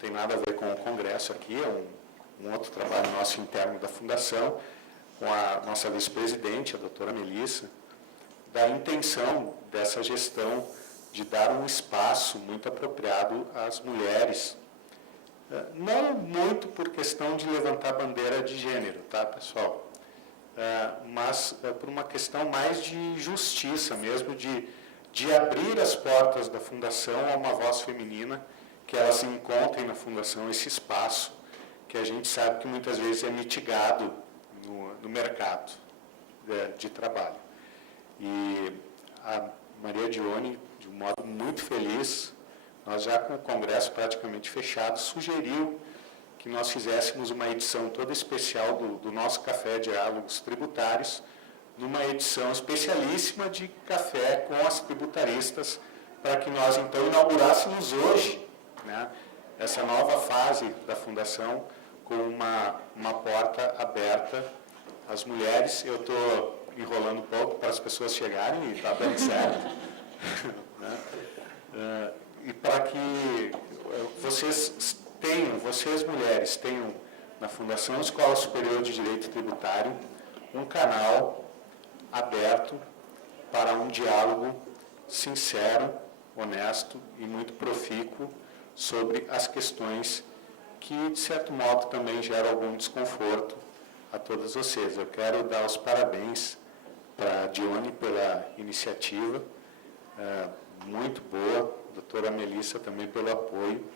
tem nada a ver com o Congresso aqui, é um outro trabalho nosso interno da Fundação, com a nossa vice-presidente, a doutora Melissa, da intenção dessa gestão de dar um espaço muito apropriado às mulheres, não muito por questão de levantar bandeira de gênero, tá, pessoal? Mas por uma questão mais de justiça mesmo, de abrir as portas da Fundação a uma voz feminina, que elas encontrem na Fundação esse espaço, que a gente sabe que muitas vezes é mitigado no mercado de trabalho. E a Maria Dione, de um modo muito feliz, nós já com o Congresso praticamente fechado, sugeriu que nós fizéssemos uma edição toda especial do nosso Café Diálogos Tributários, numa edição especialíssima de café com as tributaristas, para que nós, então, inaugurássemos hoje, né, essa nova fase da Fundação, com uma porta aberta às mulheres. Eu estou enrolando um pouco para as pessoas chegarem e está dando certo. Né? E para que vocês mulheres tenham na Fundação Escola Superior de Direito Tributário um canal aberto para um diálogo sincero, honesto e muito profícuo sobre as questões que, de certo modo, também geram algum desconforto a todas vocês. Eu quero dar os parabéns para a Dione pela iniciativa, muito boa, a doutora Melissa também pelo apoio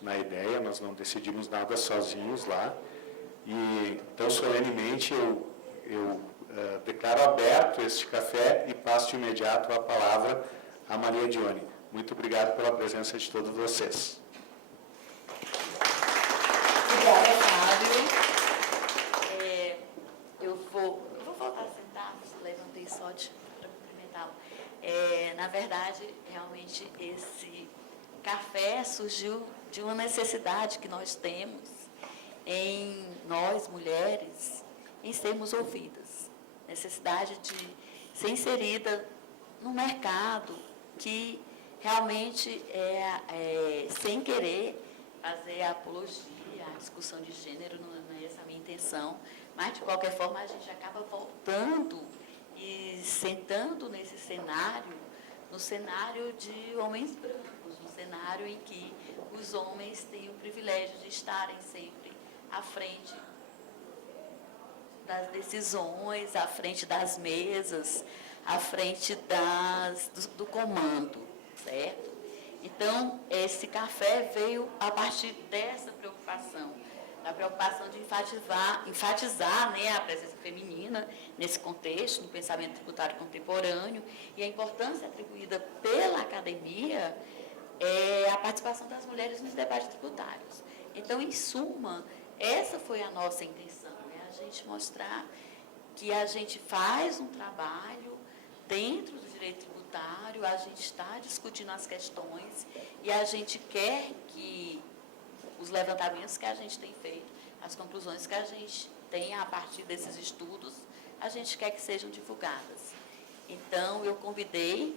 na ideia, nós não decidimos nada sozinhos lá, e então, solenemente, eu declaro aberto este café e passo de imediato a palavra a Maria Dione. Muito obrigado pela presença de todos vocês. Obrigada, Fábio. Eu vou voltar a sentar, levantei só para cumprimentá-lo. Na verdade, realmente, esse café surgiu de uma necessidade que nós temos em nós, mulheres, em sermos ouvidas. Necessidade de ser inserida no mercado que realmente sem querer fazer a apologia, a discussão de gênero, não é essa a minha intenção, mas, de qualquer forma, a gente acaba voltando e sentando nesse cenário, no cenário de homens brancos, no cenário em que os homens têm o privilégio de estarem sempre à frente das decisões, à frente das mesas, à frente do comando, certo? Então, esse café veio a partir dessa preocupação, da preocupação de enfatizar, né, a presença feminina nesse contexto, no pensamento tributário contemporâneo, e a importância atribuída pela academia a participação das mulheres nos debates tributários. Então, em suma, essa foi a nossa intenção, né, a gente mostrar que a gente faz um trabalho dentro do direito tributário, a gente está discutindo as questões e a gente quer que os levantamentos que a gente tem feito, as conclusões que a gente tem a partir desses estudos, a gente quer que sejam divulgadas. Então, eu convidei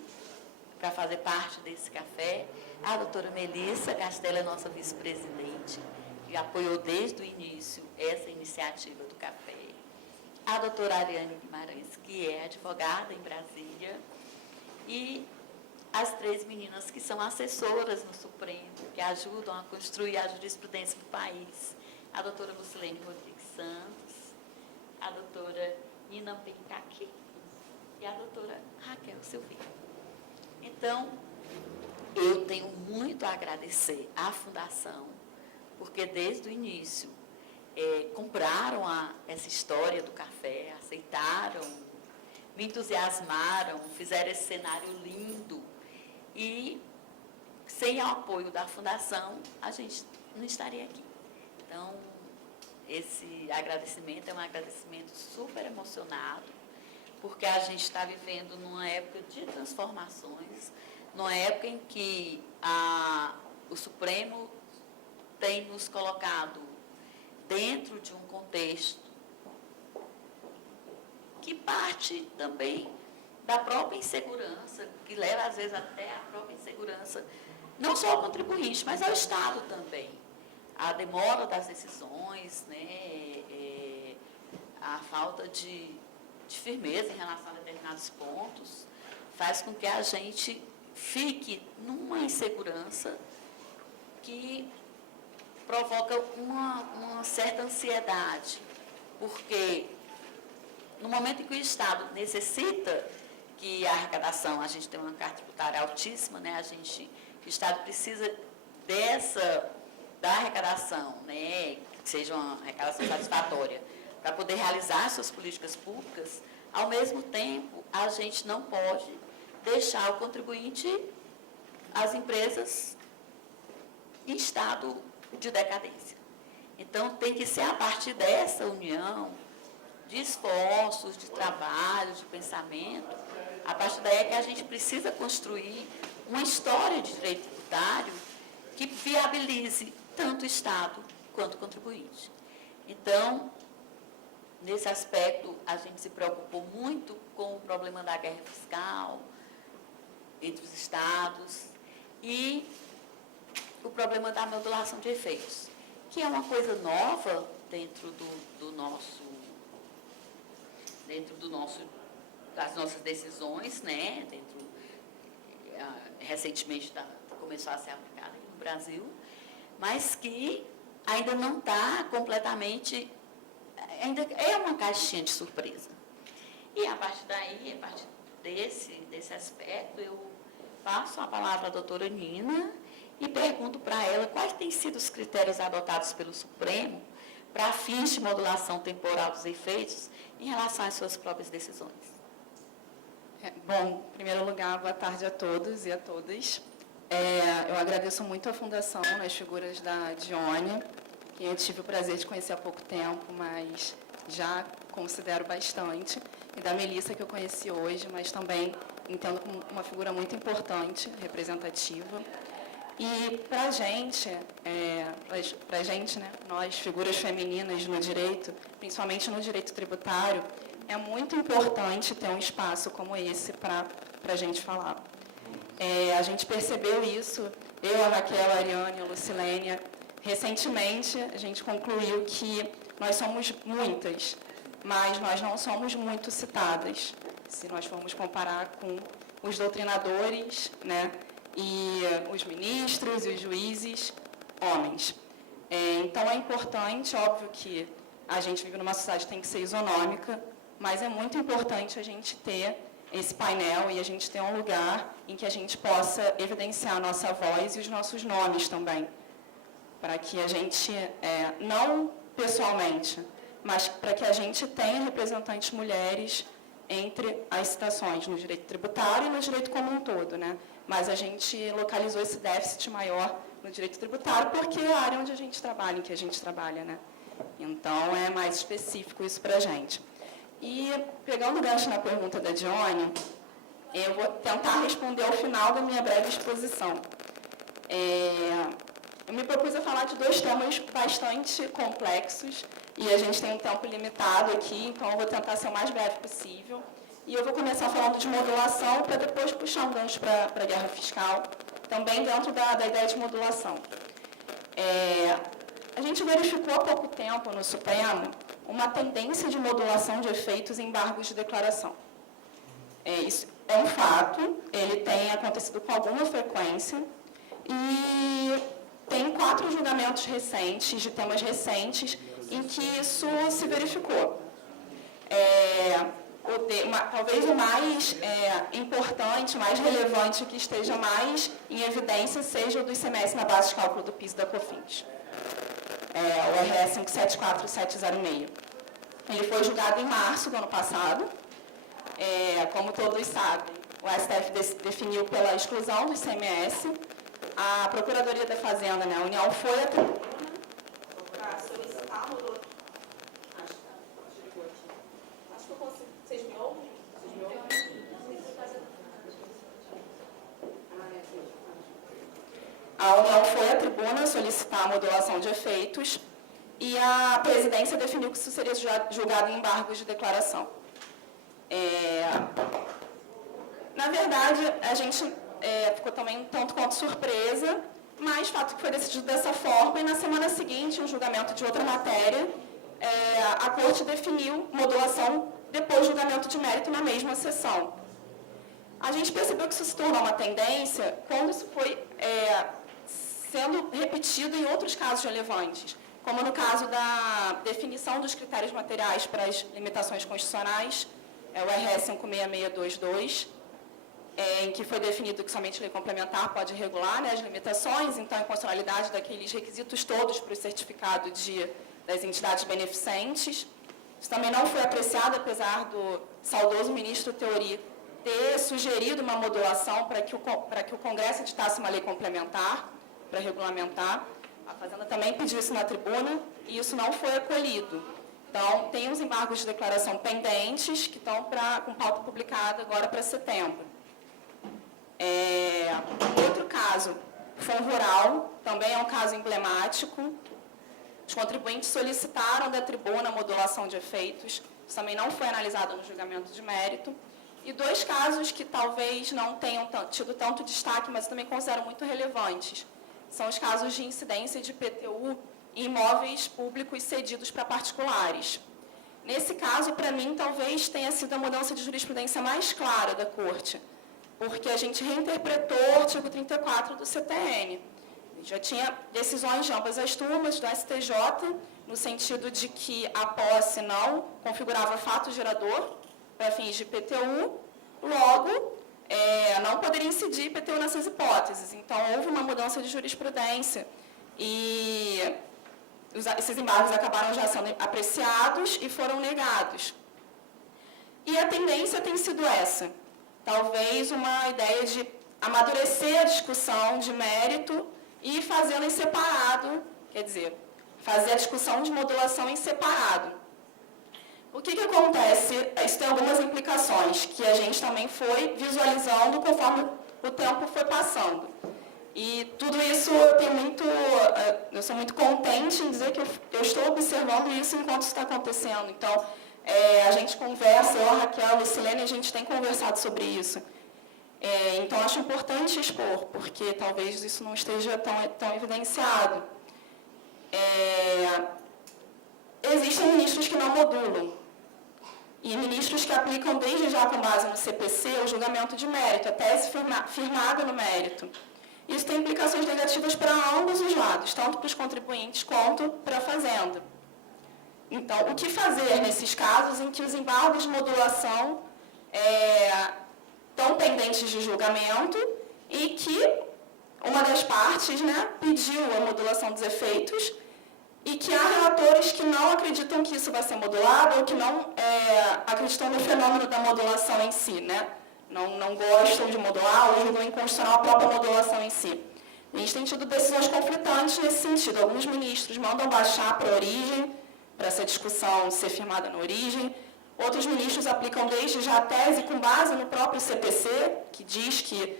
para fazer parte desse café a doutora Melissa Castelo, é nossa vice-presidente, que apoiou desde o início essa iniciativa do café. A doutora Ariane Guimarães, que é advogada em Brasília, e as 3 meninas que são assessoras no Supremo, que ajudam a construir a jurisprudência do país. A doutora Lucilene Rodrigues Santos, a doutora Nina Pencaqui e a doutora Raquel Silveira. Então, eu tenho muito a agradecer à Fundação, porque desde o início compraram essa história do café, aceitaram, me entusiasmaram, fizeram esse cenário lindo. E, sem o apoio da Fundação, a gente não estaria aqui. Então, esse agradecimento é um agradecimento super emocionado, porque a gente está vivendo numa época de transformações, numa época em que o Supremo tem nos colocado dentro de um contexto que parte também da própria insegurança, que leva, às vezes, até a própria insegurança, não só ao contribuinte, mas ao Estado também. a demora das decisões, né, a falta de firmeza em relação a determinados pontos, faz com que a gente fique numa insegurança que provoca uma certa ansiedade, porque no momento em que o Estado necessita que a arrecadação, a gente tem uma carga tributária altíssima, né, o Estado precisa da arrecadação, né, que seja uma arrecadação satisfatória, para poder realizar suas políticas públicas. Ao mesmo tempo, a gente não pode deixar o contribuinte, as empresas, em estado de decadência. Então, tem que ser a partir dessa união de esforços, de trabalho, de pensamento, a partir daí é que a gente precisa construir uma história de direito tributário que viabilize tanto o Estado quanto o contribuinte. Então, nesse aspecto, a gente se preocupou muito com o problema da guerra fiscal entre os Estados e o problema da modulação de efeitos, que é uma coisa nova dentro das nossas decisões, né? Recentemente começou a ser aplicada aqui no Brasil, mas que ainda não está completamente, ainda é uma caixinha de surpresa. E a partir daí, a partir desse aspecto, eu passo a palavra à doutora Nina e pergunto para ela quais têm sido os critérios adotados pelo Supremo para fins de modulação temporal dos efeitos em relação às suas próprias decisões. Bom, em primeiro lugar, boa tarde a todos e a todas. Eu agradeço muito à Fundação, nas figuras da Dione, que eu tive o prazer de conhecer há pouco tempo, mas já considero bastante, e da Melissa, que eu conheci hoje, mas também entendo como uma figura muito importante, representativa. E para a gente, né, nós, figuras femininas no direito, principalmente no direito tributário, é muito importante ter um espaço como esse para a gente falar. A gente percebeu isso, eu, a Raquel, a Ariane, a Lucilênia. Recentemente, a gente concluiu que nós somos muitas, mas nós não somos muito citadas, se nós formos comparar com os doutrinadores, né, e os ministros e os juízes, homens. Então, é importante, óbvio que a gente vive numa sociedade que tem que ser isonômica, mas é muito importante a gente ter esse painel e a gente ter um lugar em que a gente possa evidenciar a nossa voz e os nossos nomes também, para que a gente, não pessoalmente, mas para que a gente tenha representantes mulheres entre as citações no direito tributário e no direito como um todo, né? Mas a gente localizou esse déficit maior no direito tributário porque é a área onde a gente trabalha, em que a gente trabalha, né? Então, é mais específico isso para a gente. E, pegando o gancho na pergunta da Dione, eu vou tentar responder ao final da minha breve exposição. Eu me propus a falar de dois temas bastante complexos, e a gente tem um tempo limitado aqui, então eu vou tentar ser o mais breve possível. E eu vou começar falando de modulação, para depois puxar um gancho para a guerra fiscal, também dentro da ideia de modulação. A gente verificou há pouco tempo no Supremo uma tendência de modulação de efeitos em embargos de declaração. Isso é um fato, ele tem acontecido com alguma frequência, e tem 4 julgamentos recentes, de temas recentes, em que isso se verificou. Talvez o mais importante, mais relevante, que esteja mais em evidência, seja o do ICMS na base de cálculo do PIS e da COFINS. O RS 574706. Ele foi julgado em março do ano passado. Como todos sabem, o STF definiu pela exclusão do ICMS. A Procuradoria da Fazenda, né, a União, foi a tribuna para solicitar a modulação. Acho que eu consigo. Vocês me ouvem? A União foi à tribuna solicitar a modulação de efeitos e a presidência definiu que isso seria julgado em embargos de declaração. Na verdade, a gente ficou também um tanto quanto surpresa, mas o fato que foi decidido dessa forma, e na semana seguinte, um julgamento de outra matéria, a Corte definiu modulação depois do julgamento de mérito na mesma sessão. A gente percebeu que isso se tornou uma tendência quando isso foi sendo repetido em outros casos relevantes, como no caso da definição dos critérios materiais para as limitações constitucionais, o RS 56622, em que foi definido que somente lei complementar pode regular, né, as limitações, então a inconstitucionalidade daqueles requisitos todos para o certificado das entidades beneficentes. Isso também não foi apreciado, apesar do saudoso ministro Teori ter sugerido uma modulação para que o Congresso editasse uma lei complementar para regulamentar. A Fazenda também pediu isso na tribuna e isso não foi acolhido. Então, tem os embargos de declaração pendentes que estão com pauta publicada agora para setembro. Outro caso, Fundo Rural, também é um caso emblemático. Os contribuintes solicitaram da tribuna a modulação de efeitos, isso também não foi analisado no julgamento de mérito. E dois casos que talvez não tenham tido tanto destaque, mas também considero muito relevantes, são os casos de incidência de IPTU em imóveis públicos cedidos para particulares. Nesse caso, para mim, talvez tenha sido a mudança de jurisprudência mais clara da Corte, porque a gente reinterpretou o artigo 34 do CTN. Já tinha decisões de ambas as turmas do STJ, no sentido de que a posse não configurava fato gerador para fins de IPTU, logo, não poderia incidir IPTU nessas hipóteses. Então, houve uma mudança de jurisprudência e esses embargos acabaram já sendo apreciados e foram negados. E a tendência tem sido essa. Talvez uma ideia de amadurecer a discussão de mérito e fazê-la em separado, quer dizer, fazer a discussão de modulação em separado. O que acontece? Isso tem algumas implicações que a gente também foi visualizando conforme o tempo foi passando. E tudo isso eu sou muito contente em dizer que eu estou observando isso enquanto isso está acontecendo. Então, a gente conversa, eu, a Raquel, a Lucilene, a gente tem conversado sobre isso. Então, acho importante expor, porque talvez isso não esteja tão evidenciado. Existem ministros que não modulam, e ministros que aplicam desde já com base no CPC o julgamento de mérito, a tese firmada no mérito. Isso tem implicações negativas para ambos os lados, tanto para os contribuintes quanto para a Fazenda. Então, o que fazer nesses casos em que os embargos de modulação estão pendentes de julgamento e que uma das partes, né, pediu a modulação dos efeitos e que há relatores que não acreditam que isso vai ser modulado ou que não acreditam no fenômeno da modulação em si, né? Não gostam de modular ou julgam inconstitucional a própria modulação em si. A gente tem tido decisões conflitantes nesse sentido. Alguns ministros mandam baixar para a origem, para essa discussão ser firmada na origem. Outros ministros aplicam desde já a tese com base no próprio CPC, que diz que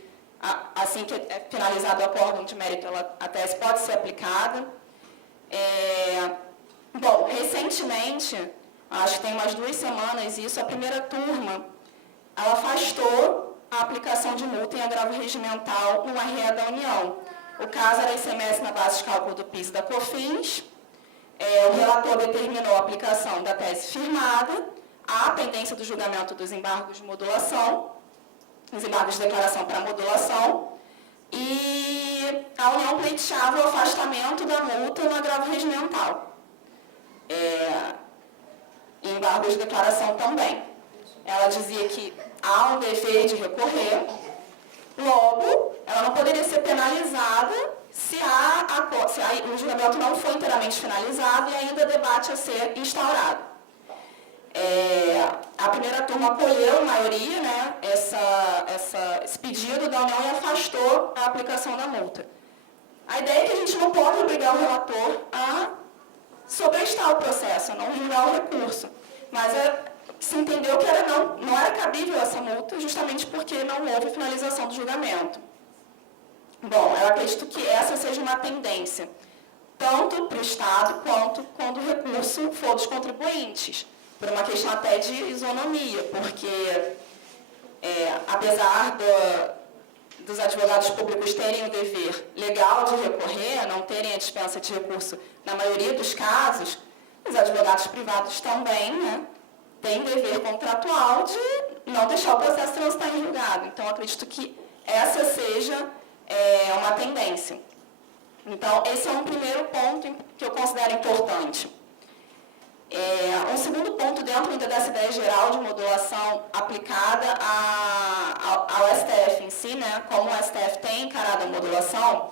assim que é finalizado o acórdão de mérito, a tese pode ser aplicada. Bom, recentemente, acho que tem umas 2 semanas isso, a primeira turma, ela afastou a aplicação de multa em agravo regimental no RE da União. O caso era ICMS na base de cálculo do PIS e da COFINS. O relator determinou a aplicação da tese firmada, a pendência do julgamento dos embargos de modulação, os embargos de declaração para modulação, e a União pleiteava o afastamento da multa no agravo regimental. Embargos de declaração também. Ela dizia que há um dever de recorrer, logo, ela não poderia ser penalizada se o julgamento não foi inteiramente finalizado e ainda debate a ser instaurado. A primeira turma acolheu, a maioria, né, esse pedido da União e afastou a aplicação da multa. A ideia é que a gente não pode obrigar o relator a sobrestar o processo, a não julgar o recurso. Mas se entendeu que não era cabível essa multa, justamente porque não houve finalização do julgamento. Bom, eu acredito que essa seja uma tendência, tanto para o Estado quanto quando o recurso for dos contribuintes, por uma questão até de isonomia, porque apesar dos advogados públicos terem o dever legal de recorrer, não terem a dispensa de recurso na maioria dos casos, os advogados privados também, né, têm dever contratual de não deixar o processo transitar em julgado. Então, acredito que essa seja uma tendência. Então, esse é um primeiro ponto que eu considero importante. Um segundo ponto, dentro ainda dessa ideia geral de modulação aplicada ao STF em si, né, como o STF tem encarado a modulação,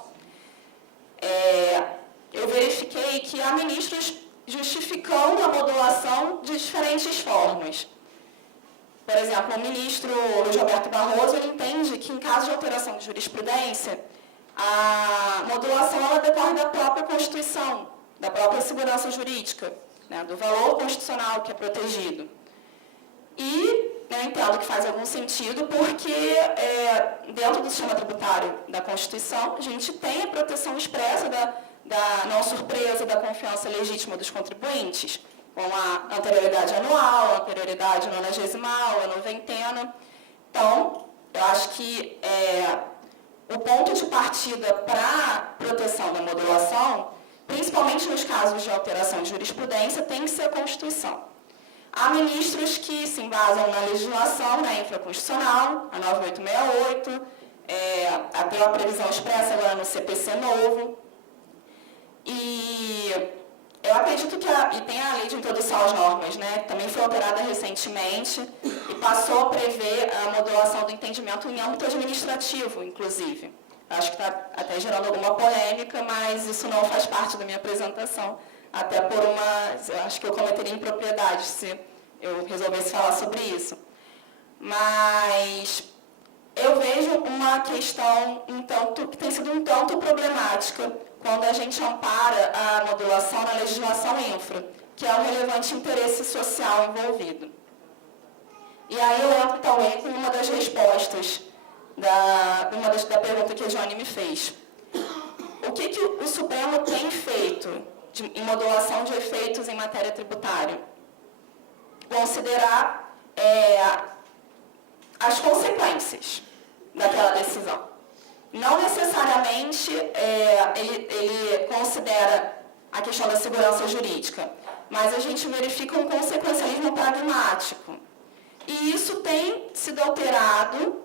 eu verifiquei que há ministros justificando a modulação de diferentes formas. Por exemplo, o ministro Luiz Roberto Barroso, ele entende que, em caso de alteração de jurisprudência, a modulação ela decorre da própria Constituição, da própria segurança jurídica, né, do valor constitucional que é protegido. E eu entendo que faz algum sentido, porque dentro do sistema tributário da Constituição, a gente tem a proteção expressa da não surpresa, da confiança legítima dos contribuintes, com a anterioridade anual, a anterioridade nonagesimal, a noventena. Então, eu acho que o ponto de partida para a proteção da modulação, principalmente nos casos de alteração de jurisprudência, tem que ser a Constituição. Há ministros que se embasam na legislação, na infraconstitucional, a 9868, até uma previsão expressa agora no CPC novo. E eu acredito que tem a lei de introdução às normas, né, que também foi alterada recentemente e passou a prever a modulação do entendimento em âmbito administrativo, inclusive. Acho que está até gerando alguma polêmica, mas isso não faz parte da minha apresentação, até por eu acho que eu cometeria impropriedade se eu resolvesse falar sobre isso. Mas eu vejo uma questão que tem sido um tanto problemática quando a gente ampara a modulação na legislação infra, que é o relevante interesse social envolvido. E aí eu entro também com uma das respostas da pergunta que a Joane me fez. O que o Supremo tem feito em modulação de efeitos em matéria tributária? Considerar as consequências daquela decisão. Não necessariamente ele considera a questão da segurança jurídica, mas a gente verifica um consequencialismo pragmático. E isso tem sido alterado,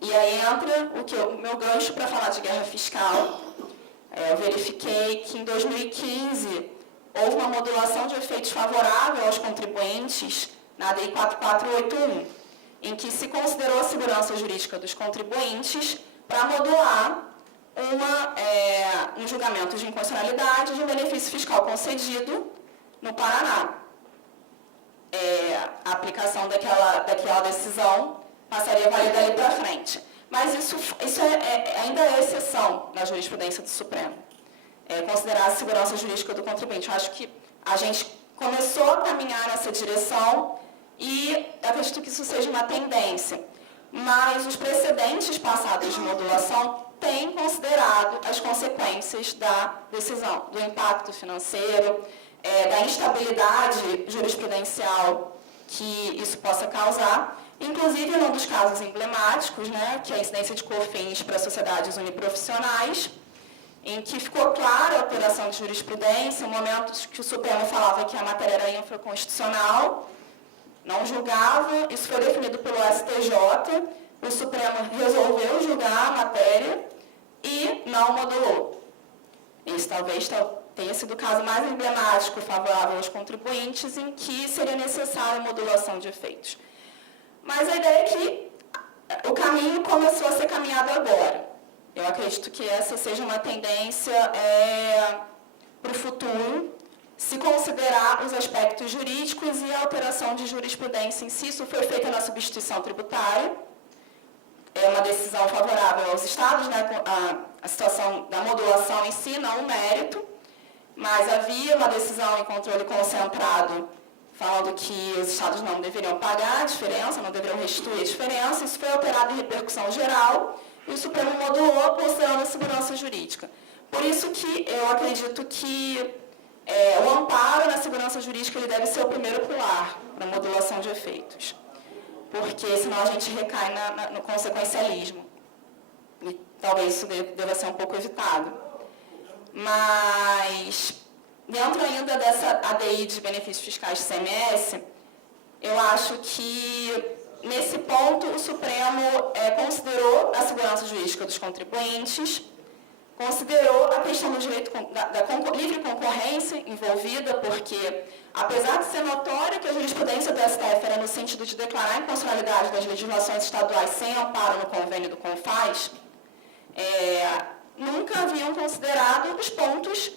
e aí entra o meu gancho para falar de guerra fiscal. Eu verifiquei que em 2015 houve uma modulação de efeitos favorável aos contribuintes na DI 4481, em que se considerou a segurança jurídica dos contribuintes para modular um julgamento de inconstitucionalidade de um benefício fiscal concedido no Paraná. A aplicação daquela decisão passaria a valer dali para frente. Mas isso ainda é exceção na jurisprudência do Supremo. Considerar a segurança jurídica do contribuinte. Eu acho que a gente começou a caminhar nessa direção e acredito que isso seja uma tendência. Mas os precedentes passados de modulação têm considerado as consequências da decisão, do impacto financeiro, da instabilidade jurisprudencial que isso possa causar. Inclusive, num dos casos emblemáticos, né, que é a incidência de COFINS para sociedades uniprofissionais, em que ficou clara a alteração de jurisprudência, em momentos que o Supremo falava que a matéria era infraconstitucional, não julgava, isso foi definido pelo STJ, o Supremo resolveu julgar a matéria e não modulou. Esse talvez tenha sido o caso mais emblemático favorável aos contribuintes, em que seria necessária a modulação de efeitos. Mas a ideia é que o caminho começou a ser caminhado agora. Eu acredito que essa seja uma tendência para o futuro, se considerar os aspectos jurídicos e a alteração de jurisprudência em si. Isso foi feito na substituição tributária, é uma decisão favorável aos estados, né, a situação da modulação em si, não o mérito, mas havia uma decisão em controle concentrado falando que os estados não deveriam pagar a diferença, não deveriam restituir a diferença. Isso foi alterado em repercussão geral e o Supremo modulou considerando a segurança jurídica. Por isso que eu acredito que o amparo na segurança jurídica ele deve ser o primeiro pilar para a modulação de efeitos. porque senão a gente recai no consequencialismo. E talvez isso deva ser um pouco evitado. Mas, dentro ainda dessa ADI de benefícios fiscais do CMS, eu acho que, nesse ponto, o Supremo considerou a segurança jurídica dos contribuintes, considerou a questão do direito da livre concorrência envolvida, porque, apesar de ser notório que a jurisprudência do STF era no sentido de declarar a inconstitucionalidade das legislações estaduais sem amparo no convênio do CONFAS, nunca haviam considerado os pontos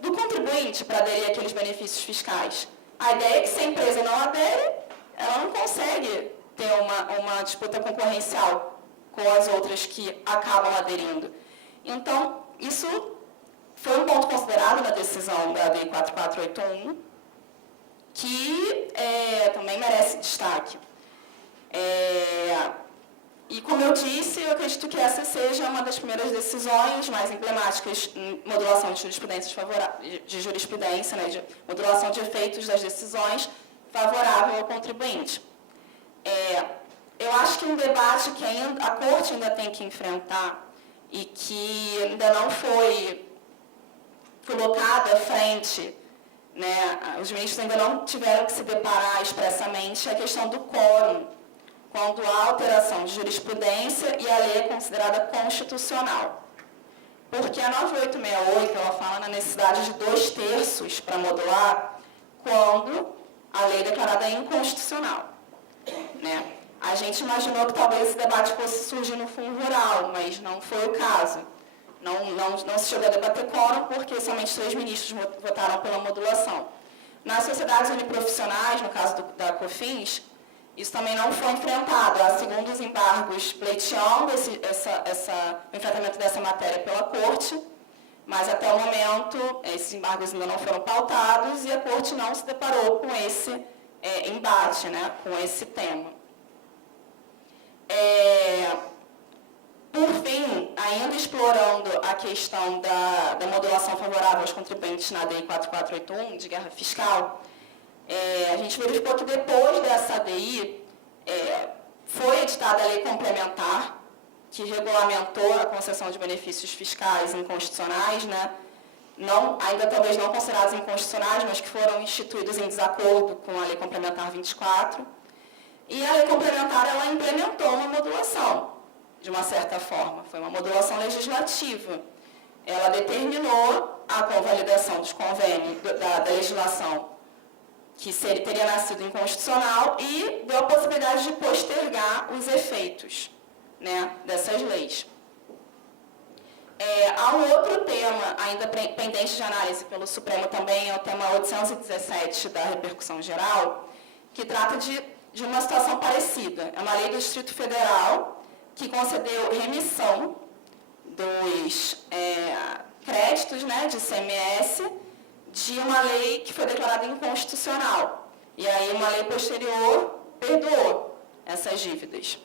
do contribuinte para aderir àqueles benefícios fiscais. A ideia é que se a empresa não adere, ela não consegue ter uma disputa concorrencial com as outras que acabam aderindo. Então, isso foi um ponto considerado na decisão da ADI 4481, que também merece destaque. E, como eu disse, eu acredito que essa seja uma das primeiras decisões mais emblemáticas em modulação de jurisprudência, né, de modulação de efeitos das decisões favorável ao contribuinte. Eu acho que um debate que a Corte ainda tem que enfrentar e que ainda não foi colocado à frente, né, os ministros ainda não tiveram que se deparar expressamente, é a questão do quórum, quando há alteração de jurisprudência e a lei é considerada constitucional. Porque a 9868, ela fala na necessidade de 2/3 para modular, quando a lei é declarada inconstitucional. Né? A gente imaginou que talvez esse debate fosse surgir no fundo rural, mas não foi o caso. Não se chegou a debater quórum porque somente 3 ministros votaram pela modulação. Nas sociedades uniprofissionais, no caso da COFINS, isso também não foi enfrentado. Há segundos embargos pleiteando o enfrentamento dessa matéria pela Corte, mas até o momento esses embargos ainda não foram pautados e a Corte não se deparou com esse embate, né, com esse tema. Por fim, ainda explorando a questão da modulação favorável aos contribuintes na ADI 4481, de guerra fiscal, a gente verificou que depois dessa ADI foi editada a lei complementar, que regulamentou a concessão de benefícios fiscais inconstitucionais, né? Ainda talvez não considerados inconstitucionais, mas que foram instituídos em desacordo com a lei complementar 24. E a lei complementar, ela implementou uma modulação, de uma certa forma. Foi uma modulação legislativa. Ela determinou a convalidação dos convênios da legislação que teria nascido inconstitucional e deu a possibilidade de postergar os efeitos, né, dessas leis. Há um outro tema ainda pendente de análise pelo Supremo também, é o tema 817 da repercussão geral, que trata de uma situação parecida. É uma lei do Distrito Federal que concedeu remissão dos créditos, né, de ICMS de uma lei que foi declarada inconstitucional. E aí uma lei posterior perdoou essas dívidas.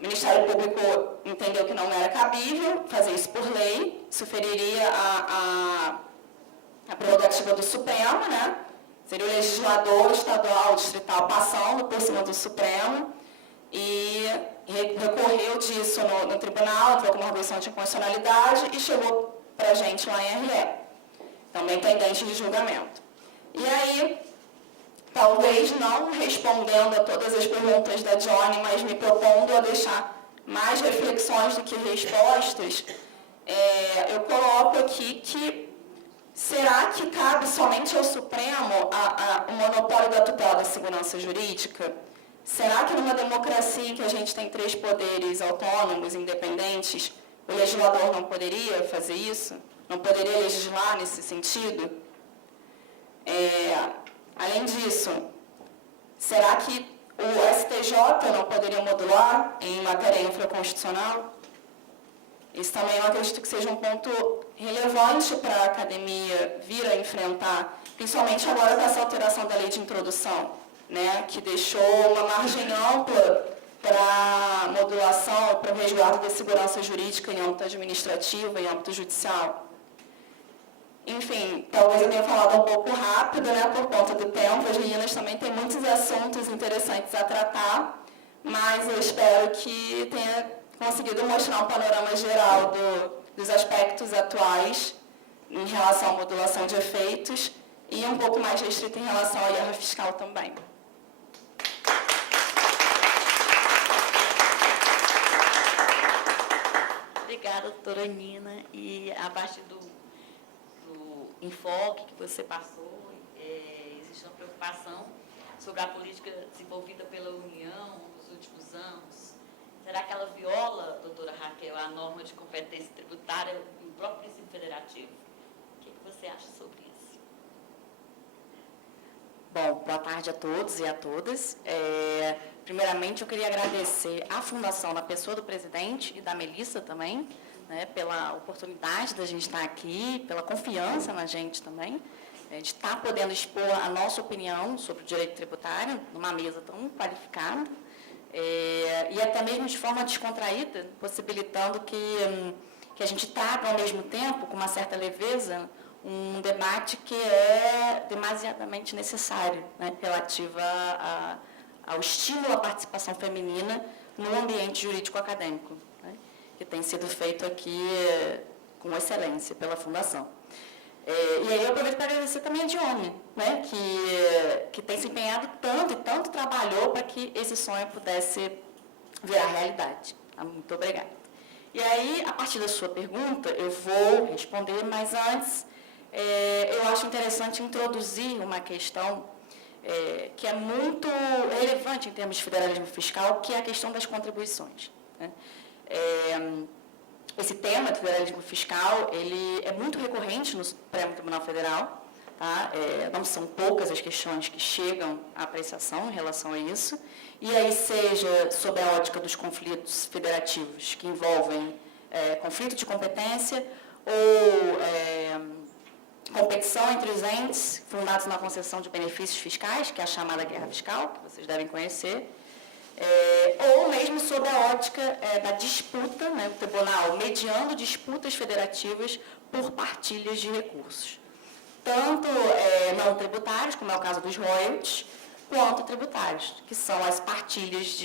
O Ministério Público entendeu que não era cabível fazer isso por lei, isso feriria a prerrogativa do Supremo, né? Seria o legislador estadual, distrital, passando por cima do Supremo e recorreu disso no tribunal, entrou com uma arguição de inconstitucionalidade e chegou para a gente lá em RE, também pendente de julgamento. E aí, talvez não respondendo a todas as perguntas da Johnny, mas me propondo a deixar mais reflexões do que respostas, eu coloco aqui que será que cabe somente ao Supremo o monopólio da tutela da segurança jurídica? Será que numa democracia em que a gente tem 3 poderes autônomos, independentes, o legislador não poderia fazer isso? Não poderia legislar nesse sentido? Além disso, será que o STJ não poderia modular em matéria infraconstitucional? Isso também eu acredito que seja um ponto relevante para a academia vir a enfrentar, principalmente agora com essa alteração da lei de introdução, né, que deixou uma margem ampla para modulação, para o resguardo da segurança jurídica em âmbito administrativo, em âmbito judicial. Enfim, talvez eu tenha falado um pouco rápido, né, por conta do tempo. As meninas também têm muitos assuntos interessantes a tratar, mas eu espero que tenha conseguido mostrar um panorama geral dos aspectos atuais em relação à modulação de efeitos e um pouco mais restrito em relação à guerra fiscal também. Obrigada, doutora Nina. E a partir do enfoque que você passou, existe uma preocupação sobre a política desenvolvida pela União nos últimos anos. Será que ela viola, doutora Raquel, a norma de competência tributária e o próprio princípio federativo? O que você acha sobre isso? Bom, boa tarde a todos e a todas. Primeiramente, eu queria agradecer à Fundação, na pessoa do presidente e da Melissa também, né, pela oportunidade da gente estar aqui, pela confiança na gente também, de estar podendo expor a nossa opinião sobre o direito tributário numa mesa tão qualificada, e até mesmo de forma descontraída, possibilitando que a gente traga ao mesmo tempo, com uma certa leveza, um debate que é demasiadamente necessário, né, relativo ao estímulo à participação feminina no ambiente jurídico-acadêmico, né, que tem sido feito aqui com excelência pela Fundação. E aí eu aproveito para agradecer também a Dione, né, que tem se empenhado tanto e tanto trabalhou para que esse sonho pudesse virar realidade. Muito obrigada. E aí, a partir da sua pergunta, eu vou responder, mas antes, eu acho interessante introduzir uma questão que é muito relevante em termos de federalismo fiscal, que é a questão das contribuições, né? Esse tema do federalismo fiscal, ele é muito recorrente no Supremo Tribunal Federal, tá? Não são poucas as questões que chegam à apreciação em relação a isso, e aí seja sob a ótica dos conflitos federativos que envolvem conflito de competência ou competição entre os entes fundados na concessão de benefícios fiscais, que é a chamada guerra fiscal, que vocês devem conhecer, ou mesmo sob a ótica da disputa, né, o tribunal mediando disputas federativas por partilhas de recursos, tanto não tributários, como é o caso dos royalties, quanto tributários, que são as partilhas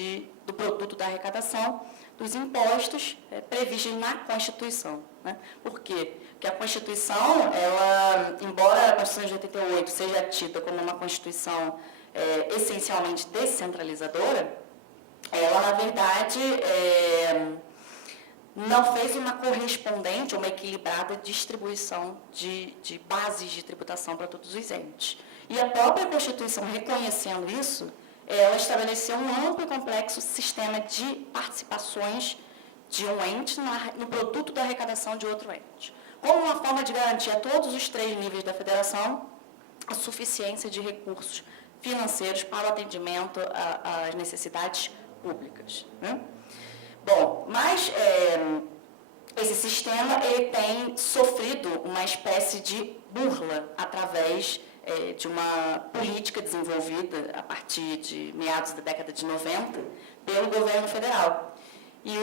do produto da arrecadação dos impostos previstos na Constituição, né? Por quê? Porque a Constituição, ela, embora a Constituição de 88 seja tida como uma Constituição essencialmente descentralizadora, ela, na verdade, não fez uma correspondente, uma equilibrada distribuição de bases de tributação para todos os entes. E a própria Constituição, reconhecendo isso, ela estabeleceu um amplo e complexo sistema de participações de um ente no produto da arrecadação de outro ente, como uma forma de garantir a todos os 3 níveis da federação a suficiência de recursos financeiros para o atendimento às necessidades públicas, né? Bom, mas esse sistema ele tem sofrido uma espécie de burla através de uma política desenvolvida a partir de meados da década de 90 pelo governo federal. E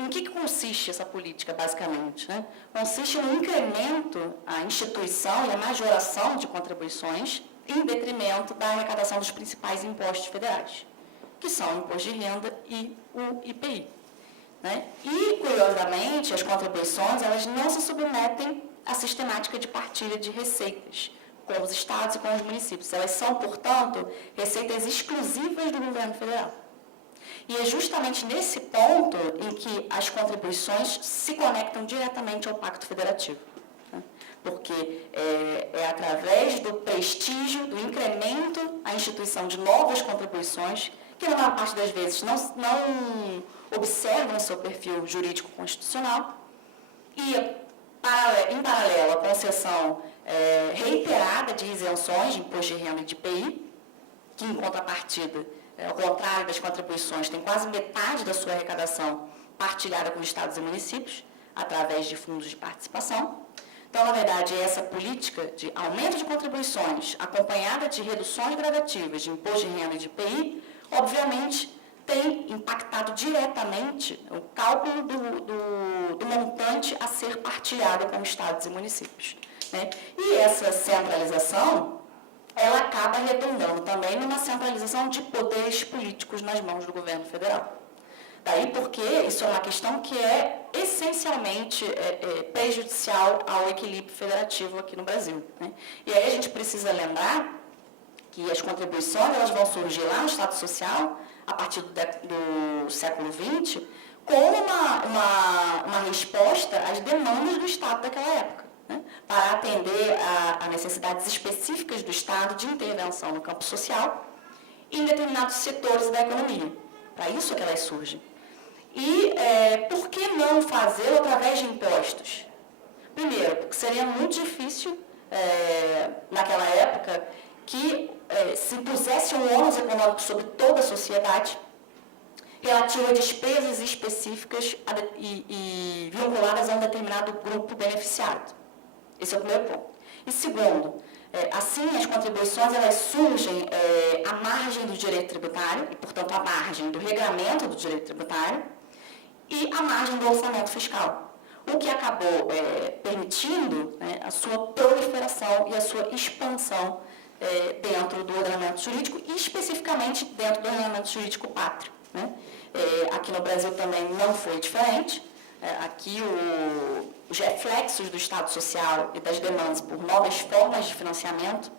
em que consiste essa política, basicamente, né? Consiste no incremento à instituição e a majoração de contribuições em detrimento da arrecadação dos principais impostos federais, que são o imposto de renda e o IPI, né? E, curiosamente, as contribuições elas não se submetem à sistemática de partilha de receitas com os estados e com os municípios. Elas são, portanto, receitas exclusivas do governo federal. E é justamente nesse ponto em que as contribuições se conectam diretamente ao Pacto Federativo, né? Porque é através do prestígio, do incremento à instituição de novas contribuições, que na maior parte das vezes não observam seu perfil jurídico constitucional, e em paralelo à concessão reiterada de isenções de imposto de renda e de IPI, que em contrapartida, ao contrário das contribuições, tem quase metade da sua arrecadação partilhada com estados e municípios, através de fundos de participação. Então, na verdade, essa política de aumento de contribuições, acompanhada de reduções gradativas de imposto de renda e de IPI, obviamente, tem impactado diretamente o cálculo do montante a ser partilhado com estados e municípios. né? E essa centralização, ela acaba redundando também numa centralização de poderes políticos nas mãos do governo federal. Daí porque isso é uma questão que é essencialmente prejudicial ao equilíbrio federativo aqui no Brasil, né? E aí a gente precisa lembrar que as contribuições elas vão surgir lá no Estado Social, a partir do século XX, como uma resposta às demandas do Estado daquela época, né? Para atender a necessidades específicas do Estado de intervenção no campo social e em determinados setores da economia. Para isso que elas surgem. E por que não fazê-lo através de impostos? Primeiro, porque seria muito difícil, naquela época, que se impusesse um ônus econômico sobre toda a sociedade relativo a despesas específicas e vinculadas a um determinado grupo beneficiado. Esse é o primeiro ponto. E segundo, assim as contribuições elas surgem à margem do direito tributário, e portanto à margem do regramento do direito tributário, e à margem do orçamento fiscal, o que acabou permitindo, né, a sua proliferação e a sua expansão dentro do ordenamento jurídico e especificamente dentro do ordenamento jurídico pátrio, né? Aqui no Brasil também não foi diferente. Aqui os reflexos do Estado Social e das demandas por novas formas de financiamento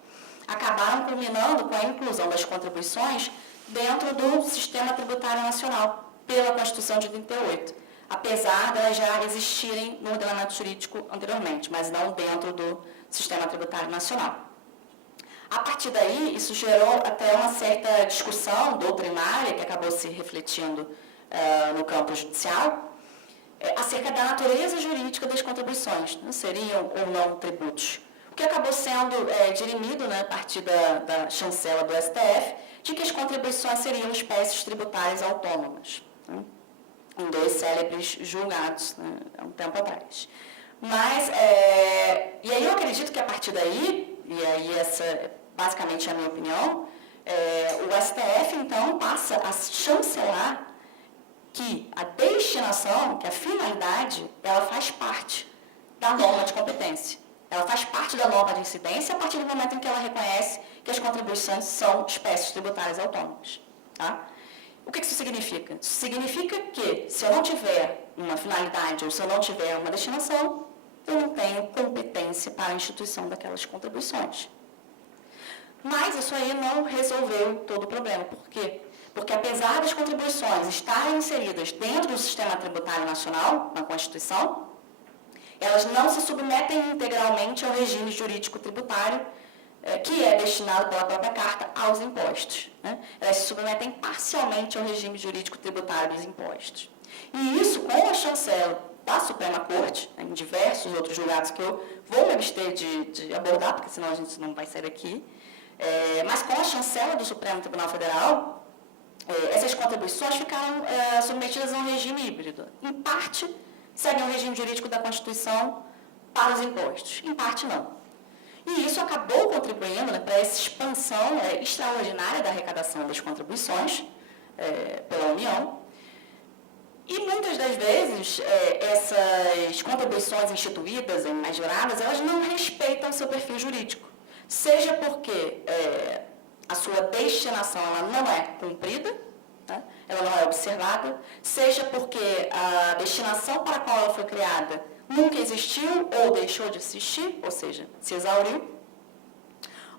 acabaram culminando com a inclusão das contribuições dentro do sistema tributário nacional, pela Constituição de 88, apesar de elas já existirem no ordenamento jurídico anteriormente, mas não dentro do sistema tributário nacional. A partir daí, isso gerou até uma certa discussão doutrinária que acabou se refletindo no campo judicial, acerca da natureza jurídica das contribuições, né? Seriam ou não tributos. O que acabou sendo dirimido, né, a partir da chancela do STF, de que as contribuições seriam espécies tributárias autônomas, né? Em 2 célebres julgados, né, há um tempo atrás. Mas, e aí eu acredito que a partir daí, e aí essa basicamente é a minha opinião, o STF, então, passa a chancelar que a destinação, que a finalidade, ela faz parte da norma de competência. Ela faz parte da norma de incidência a partir do momento em que ela reconhece que as contribuições são espécies tributárias autônomas. Tá? O que isso significa? Isso significa que, se eu não tiver uma finalidade ou se eu não tiver uma destinação, eu não tenho competência para a instituição daquelas contribuições. Mas isso aí não resolveu todo o problema. Por quê? Porque apesar das contribuições estarem inseridas dentro do sistema tributário nacional, na Constituição, elas não se submetem integralmente ao regime jurídico tributário que é destinado pela própria Carta aos impostos, né? Elas se submetem parcialmente ao regime jurídico tributário dos impostos. E isso, com a chancela da Suprema Corte, né, em diversos outros julgados que eu vou me abster de abordar, porque senão a gente não vai sair daqui, mas com a chancela do Supremo Tribunal Federal, essas contribuições ficaram submetidas a um regime híbrido. Em parte, seguem o regime jurídico da Constituição para os impostos, em parte não. E isso acabou contribuindo, né, para essa expansão extraordinária da arrecadação das contribuições pela União. E muitas das vezes, essas contribuições instituídas e majoradas, elas não respeitam seu perfil jurídico. Seja porque a sua destinação ela não é cumprida, né, ela não é observada, seja porque a destinação para a qual ela foi criada nunca existiu ou deixou de existir, ou seja, se exauriu,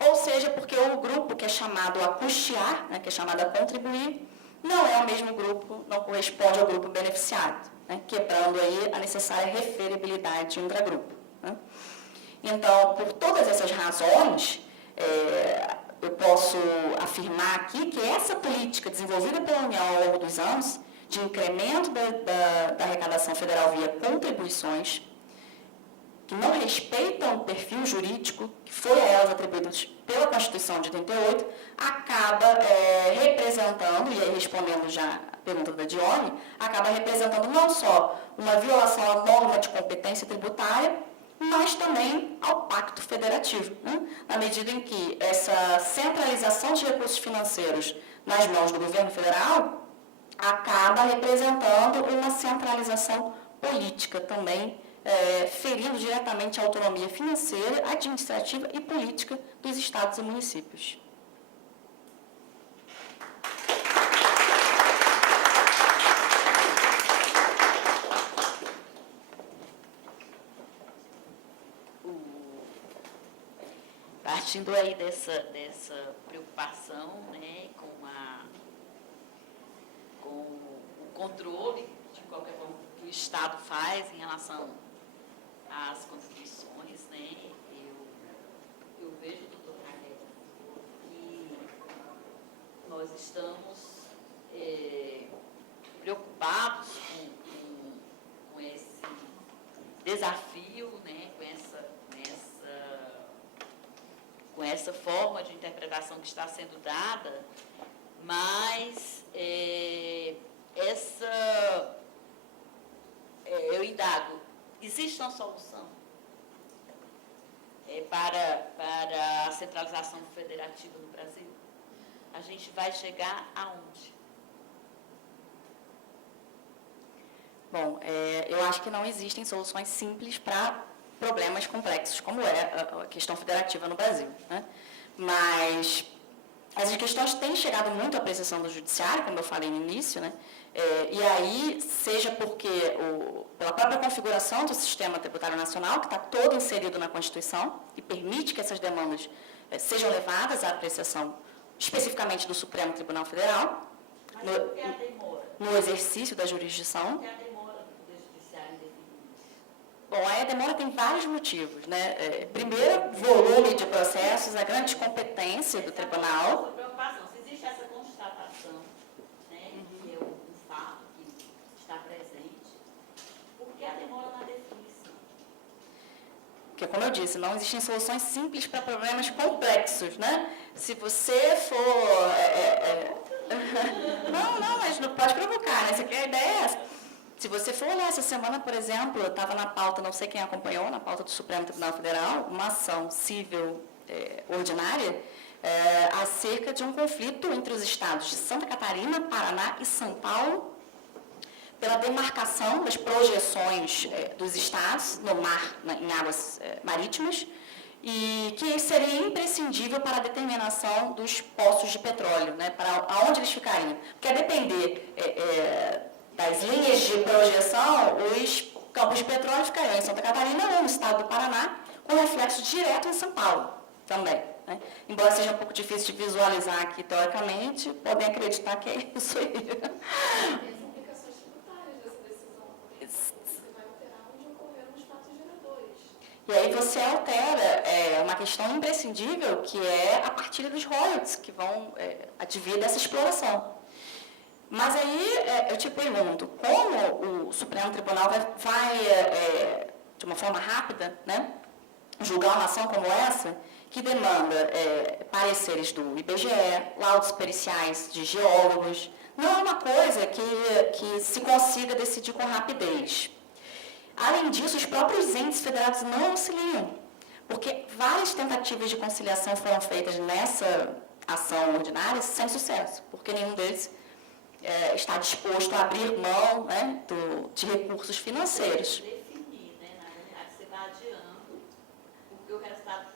ou seja, porque o grupo que é chamado a custear, né, que é chamado a contribuir, não é o mesmo grupo, não corresponde ao grupo beneficiado, né, quebrando aí a necessária referibilidade intragrupo, né. Então, por todas essas razões, eu posso afirmar aqui que essa política desenvolvida pela União ao longo dos anos, de incremento da arrecadação federal via contribuições, que não respeitam o perfil jurídico que foi a elas atribuídos pela Constituição de 88, acaba representando, e aí respondendo já a pergunta da Dione, acaba representando não só uma violação à norma de competência tributária, mas também ao pacto federativo, né? Na medida em que essa centralização de recursos financeiros nas mãos do governo federal acaba representando uma centralização política também ferindo diretamente a autonomia financeira, administrativa e política dos estados e municípios. Partindo aí dessa preocupação, né, com o controle de qualquer forma que o Estado faz em relação às contribuições, né, eu vejo, doutor Raquel, que nós estamos preocupados com esse desafio, né, com essa forma de interpretação que está sendo dada, mas eu indago, existe uma solução para a centralização federativa no Brasil? A gente vai chegar aonde? Bom, eu acho que não existem soluções simples para problemas complexos, como é a questão federativa no Brasil, né? Mas as questões têm chegado muito à apreciação do judiciário, como eu falei no início, né? E aí, seja porque, pela própria configuração do sistema tributário nacional, que está todo inserido na Constituição e permite que essas demandas sejam levadas à apreciação especificamente do Supremo Tribunal Federal, Mas por que a demora? no exercício da jurisdição. Por que a demora do Poder Judiciário em definir isso? Bom, a demora tem vários motivos, né? Primeiro, volume de processos, a grande competência do tribunal. Preocupação, se existe essa constatação, né, que é um fato que está presente, por que a demora na definição? Porque, como eu disse, não existem soluções simples para problemas complexos, né? Se você for... Não, mas não pode provocar, né? Você quer a ideia é essa. Se você for olhar essa semana, por exemplo, estava na pauta, não sei quem acompanhou, na pauta do Supremo Tribunal Federal, uma ação civil ordinária acerca de um conflito entre os estados de Santa Catarina, Paraná e São Paulo, pela demarcação das projeções dos estados no mar, em águas marítimas, e que seria imprescindível para a determinação dos poços de petróleo, né, para aonde eles ficariam. Porque a depender das linhas de projeção, os campos de petróleo ficariam em Santa Catarina ou no estado do Paraná, com reflexo direto em São Paulo também, né? Embora seja um pouco difícil de visualizar aqui teoricamente, podem acreditar que é isso aí. E as implicações tributárias dessa decisão, porque você vai alterar onde ocorreram os fatos geradores. E aí você altera uma questão imprescindível, que é a partilha dos royalties, que vão advir dessa exploração. Mas aí eu te pergunto, como o Supremo Tribunal vai de uma forma rápida, né, julgar uma ação como essa, que demanda pareceres do IBGE, laudos periciais de geólogos? Não é uma coisa que se consiga decidir com rapidez. Além disso, os próprios entes federados não auxiliam, porque várias tentativas de conciliação foram feitas nessa ação ordinária sem sucesso, porque nenhum deles está disposto a abrir mão, né, de recursos financeiros. Definir, né, na realidade, você vai adiando, porque o resultado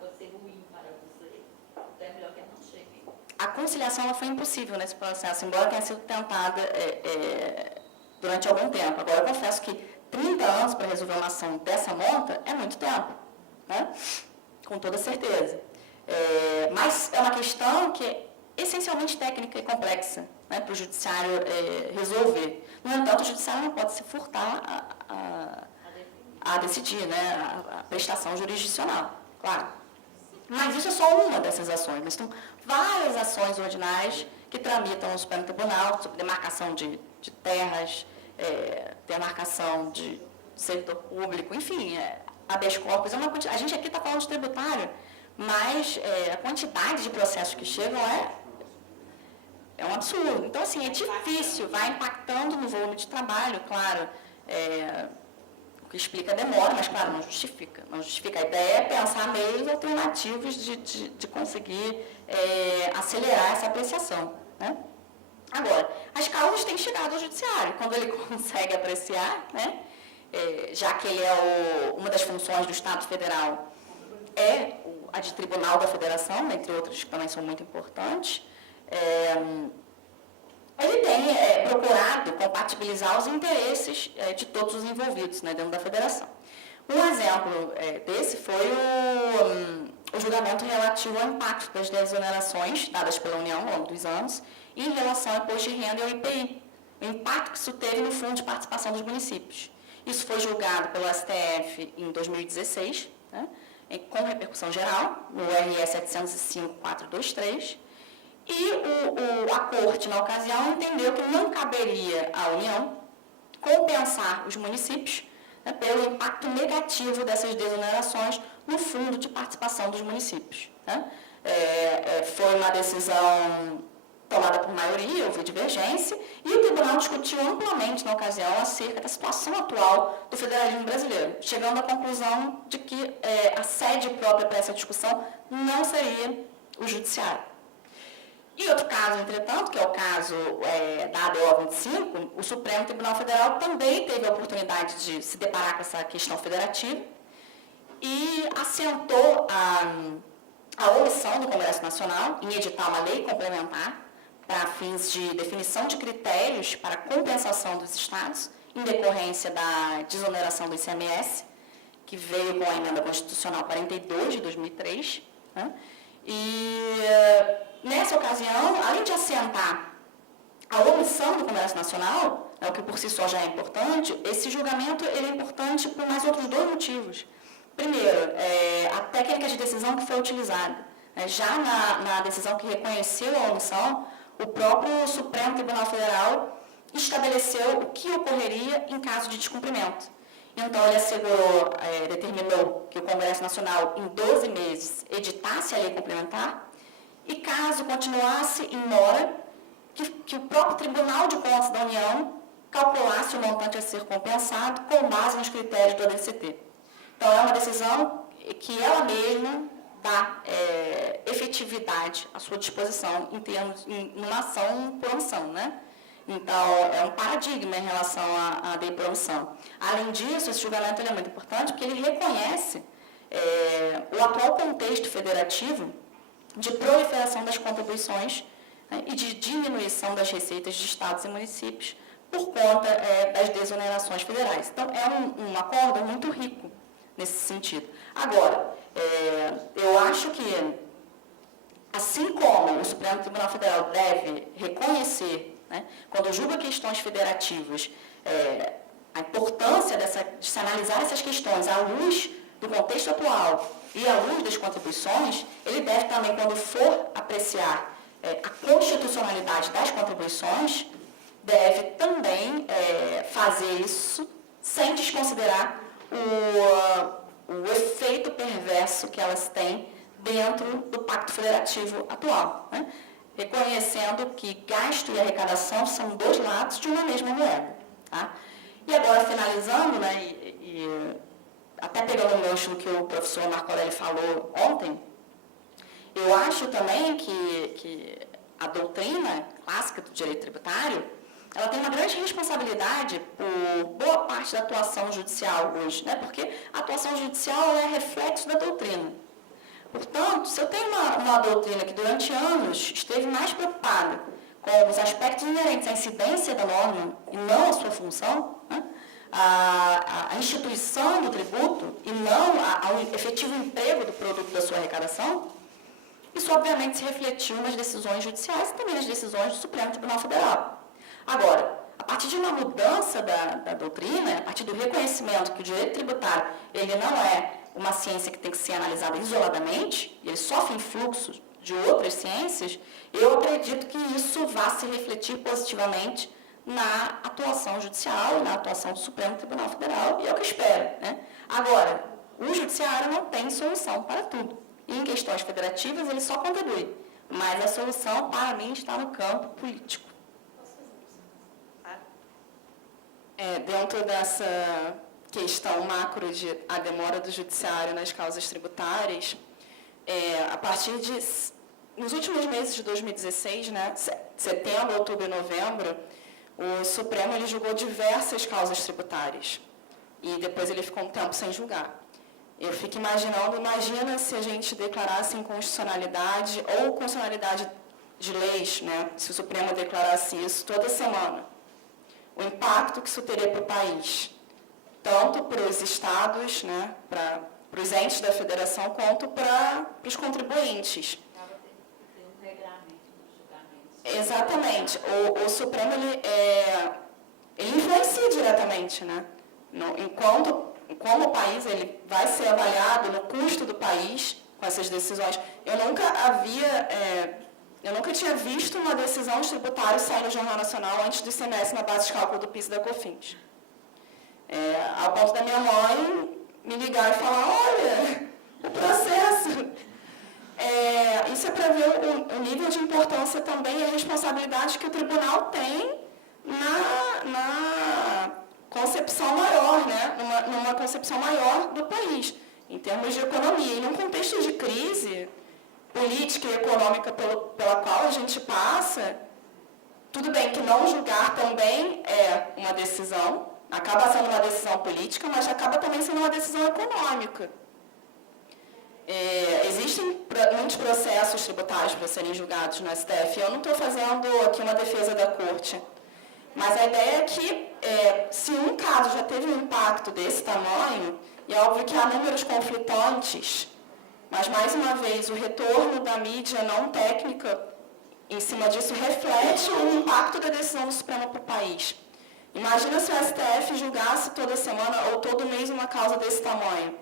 pode ser ruim para você, então é melhor que ela não chegue. A conciliação ela foi impossível nesse processo, embora tenha sido tentada durante algum tempo. Agora, eu confesso que 30 anos para resolver uma ação dessa monta é muito tempo, né? Com toda certeza. Mas é uma questão que é essencialmente técnica e complexa, né, para o judiciário resolver. No entanto, o judiciário não pode se furtar a decidir, né, a prestação jurisdicional, claro. Mas isso é só uma dessas ações, mas tem várias ações ordinárias que tramitam no Supremo Tribunal sobre demarcação de terras, demarcação de servidor público, enfim, habeas corpus. A gente aqui está falando de tributário, mas a quantidade de processos que chegam é um absurdo. Então, assim, é difícil, vai impactando no volume de trabalho, claro. O que explica a demora, mas, claro, não justifica. Não justifica. A ideia é pensar meios alternativos de conseguir acelerar essa apreciação, né? Agora, as causas têm chegado ao judiciário. Quando ele consegue apreciar, né, já que ele é uma das funções do Estado Federal, a de Tribunal da Federação, entre outras que também são muito importantes, ele tem procurado compatibilizar os interesses de todos os envolvidos, né, dentro da federação. Um exemplo desse foi o julgamento relativo ao impacto das desonerações dadas pela União ao longo dos anos em relação ao imposto de renda e ao IPI, o impacto que isso teve no Fundo de Participação dos Municípios. Isso foi julgado pelo STF em 2016, né, com repercussão geral, no RE 705.423, e a Corte, na ocasião, entendeu que não caberia à União compensar os municípios, né, pelo impacto negativo dessas desonerações no Fundo de Participação dos Municípios. Né. Foi uma decisão tomada por maioria, houve divergência, e o tribunal discutiu amplamente na ocasião acerca da situação atual do federalismo brasileiro, chegando à conclusão de que a sede própria para essa discussão não seria o judiciário. E outro caso, entretanto, que é o caso da ADO 25, o Supremo Tribunal Federal também teve a oportunidade de se deparar com essa questão federativa e assentou a omissão do Congresso Nacional em editar uma lei complementar para fins de definição de critérios para compensação dos estados em decorrência da desoneração do ICMS, que veio com a emenda constitucional 42 de 2003, né? E nessa ocasião, além de assentar a omissão do Congresso Nacional, o que por si só já é importante, esse julgamento ele é importante por mais outros dois motivos. Primeiro, a técnica de decisão que foi utilizada. Já na decisão que reconheceu a omissão, o próprio Supremo Tribunal Federal estabeleceu o que ocorreria em caso de descumprimento. Então, ele determinou que o Congresso Nacional, em 12 meses, editasse a lei complementar e, caso continuasse em mora, que o próprio Tribunal de Contas da União calculasse o montante a ser compensado com base nos critérios do ADCT. Então, é uma decisão que ela mesma dá efetividade à sua disposição em uma ação por omissão, né? Então, é um paradigma em relação à lei por omissão. Além disso, esse julgamento é muito importante porque ele reconhece o atual contexto federativo de proliferação das contribuições, né, e de diminuição das receitas de estados e municípios por conta das desonerações federais. Então, é um acordo muito rico nesse sentido. Agora, eu acho que, assim como o Supremo Tribunal Federal deve reconhecer, né, quando julga questões federativas, a importância de se analisar essas questões à luz do contexto atual e à luz das contribuições, ele deve também, quando for apreciar a constitucionalidade das contribuições, deve também fazer isso sem desconsiderar o efeito perverso que elas têm dentro do Pacto Federativo atual, né? Reconhecendo que gasto e arrecadação são dois lados de uma mesma moeda. Tá? E agora, finalizando, né, e até pegando o gancho do que o professor Marco Aurélio falou ontem, eu acho também que a doutrina clássica do direito tributário, ela tem uma grande responsabilidade por boa parte da atuação judicial hoje, né? Porque a atuação judicial é reflexo da doutrina. Portanto, se eu tenho uma doutrina que durante anos esteve mais preocupada com os aspectos inerentes à incidência da norma e não à sua função, né? A instituição do tributo e não ao efetivo emprego do produto da sua arrecadação, isso obviamente se refletiu nas decisões judiciais e também nas decisões do Supremo Tribunal Federal. Agora, a partir de uma mudança da doutrina, a partir do reconhecimento que o direito tributário ele não é uma ciência que tem que ser analisada isoladamente, ele sofre influxos de outras ciências, eu acredito que isso vai se refletir positivamente na atuação judicial, na atuação do Supremo Tribunal Federal, e é o que eu espero, né? Agora, o judiciário não tem solução para tudo. E em questões federativas ele só contribui, mas a solução, para mim, está no campo político. Dentro dessa questão macro de a demora do judiciário nas causas tributárias, a partir nos últimos meses de 2016, né, setembro, outubro e novembro, o Supremo ele julgou diversas causas tributárias. e depois ele ficou um tempo sem julgar. Eu fico imaginando, imagina se a gente declarasse inconstitucionalidade ou constitucionalidade de leis, né? Se o Supremo declarasse isso toda semana. O impacto que isso teria para o país, tanto para os estados, né? Para os entes da federação, quanto para os contribuintes. Tem um regramento dos julgamentos. Exatamente. O Supremo, ele influencia diretamente, né? Como o país ele vai ser avaliado no custo do país com essas decisões. Eu nunca tinha visto uma decisão de tributário sair no Jornal Nacional antes do ICMS na base de cálculo do PIS e da COFINS. Ao ponto da minha mãe me ligar e falar, olha, o processo. Isso é para ver o nível de importância também e a responsabilidade que o tribunal tem na concepção maior, né? numa concepção maior do país, em termos de economia. E num contexto de crise política e econômica pela qual a gente passa, tudo bem que não julgar também é uma decisão, acaba sendo uma decisão política, mas acaba também sendo uma decisão econômica. Existem muitos processos tributários para serem julgados no STF. Eu não estou fazendo aqui uma defesa da Corte, mas a ideia é que, se um caso já teve um impacto desse tamanho, e é óbvio que há números conflitantes, mas, mais uma vez, o retorno da mídia não técnica em cima disso reflete o impacto da decisão do Supremo para o país. Imagina se o STF julgasse toda semana ou todo mês uma causa desse tamanho.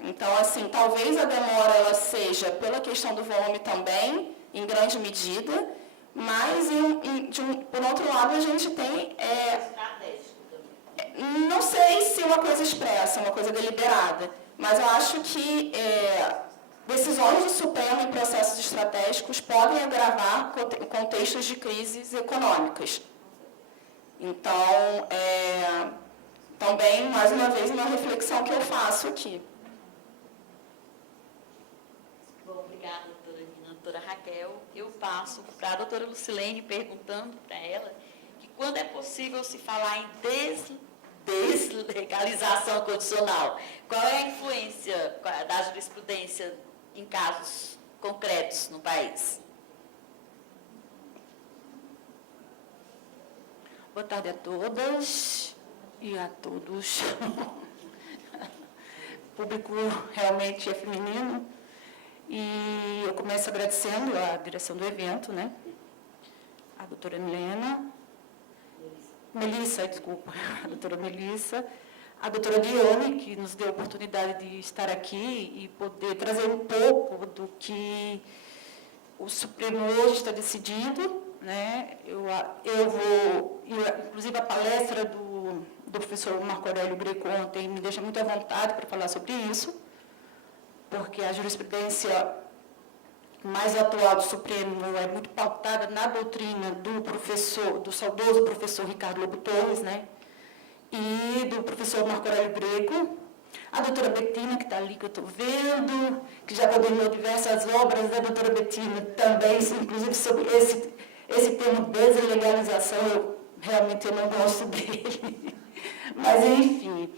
Então, assim, talvez a demora ela seja pela questão do volume também, em grande medida, mas, por outro lado, a gente tem... Estratégico também. Não sei se uma coisa expressa, uma coisa deliberada, mas eu acho que decisões do Supremo em processos estratégicos podem agravar contextos de crises econômicas. Então, também, mais uma vez, uma reflexão que eu faço aqui. Bom, obrigada, doutora Nina. Doutora Raquel, eu passo para a doutora Lucilene perguntando para ela que quando é possível se falar em deslegalização condicional, qual é a influência da jurisprudência em casos concretos no país? Boa tarde a todas e a todos. O público realmente é feminino e eu começo agradecendo a direção do evento, né? A doutora Melissa, desculpa, a doutora Melissa, a doutora Dione, que nos deu a oportunidade de estar aqui e poder trazer um pouco do que o Supremo hoje está decidindo, né? Inclusive a palestra do professor Marco Aurélio Greco ontem me deixa muito à vontade para falar sobre isso, porque a jurisprudência mais atual do Supremo é muito pautada na doutrina do saudoso professor Ricardo Lobo Torres, né? E do professor Marco Aurélio Greco, a doutora Bettina, que está ali, que eu estou vendo, que já coordenou diversas obras da doutora Bettina também, inclusive sobre esse termo deslegalização, realmente eu não gosto dele. Mas, enfim,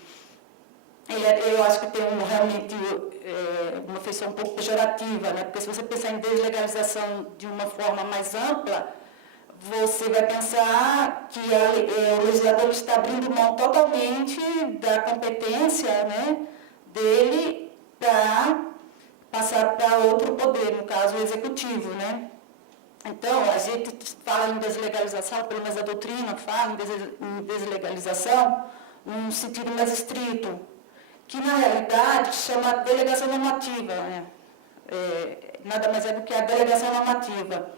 eu acho que tem realmente uma feição um pouco pejorativa, né? Porque se você pensar em deslegalização de uma forma mais ampla, você vai pensar que o legislador está abrindo mão totalmente da competência, né, dele para passar para outro poder, no caso o executivo, né? Então, a gente fala em deslegalização, pelo menos a doutrina fala em deslegalização num sentido mais estrito, que na realidade chama delegação normativa, né? Nada mais é do que a delegação normativa.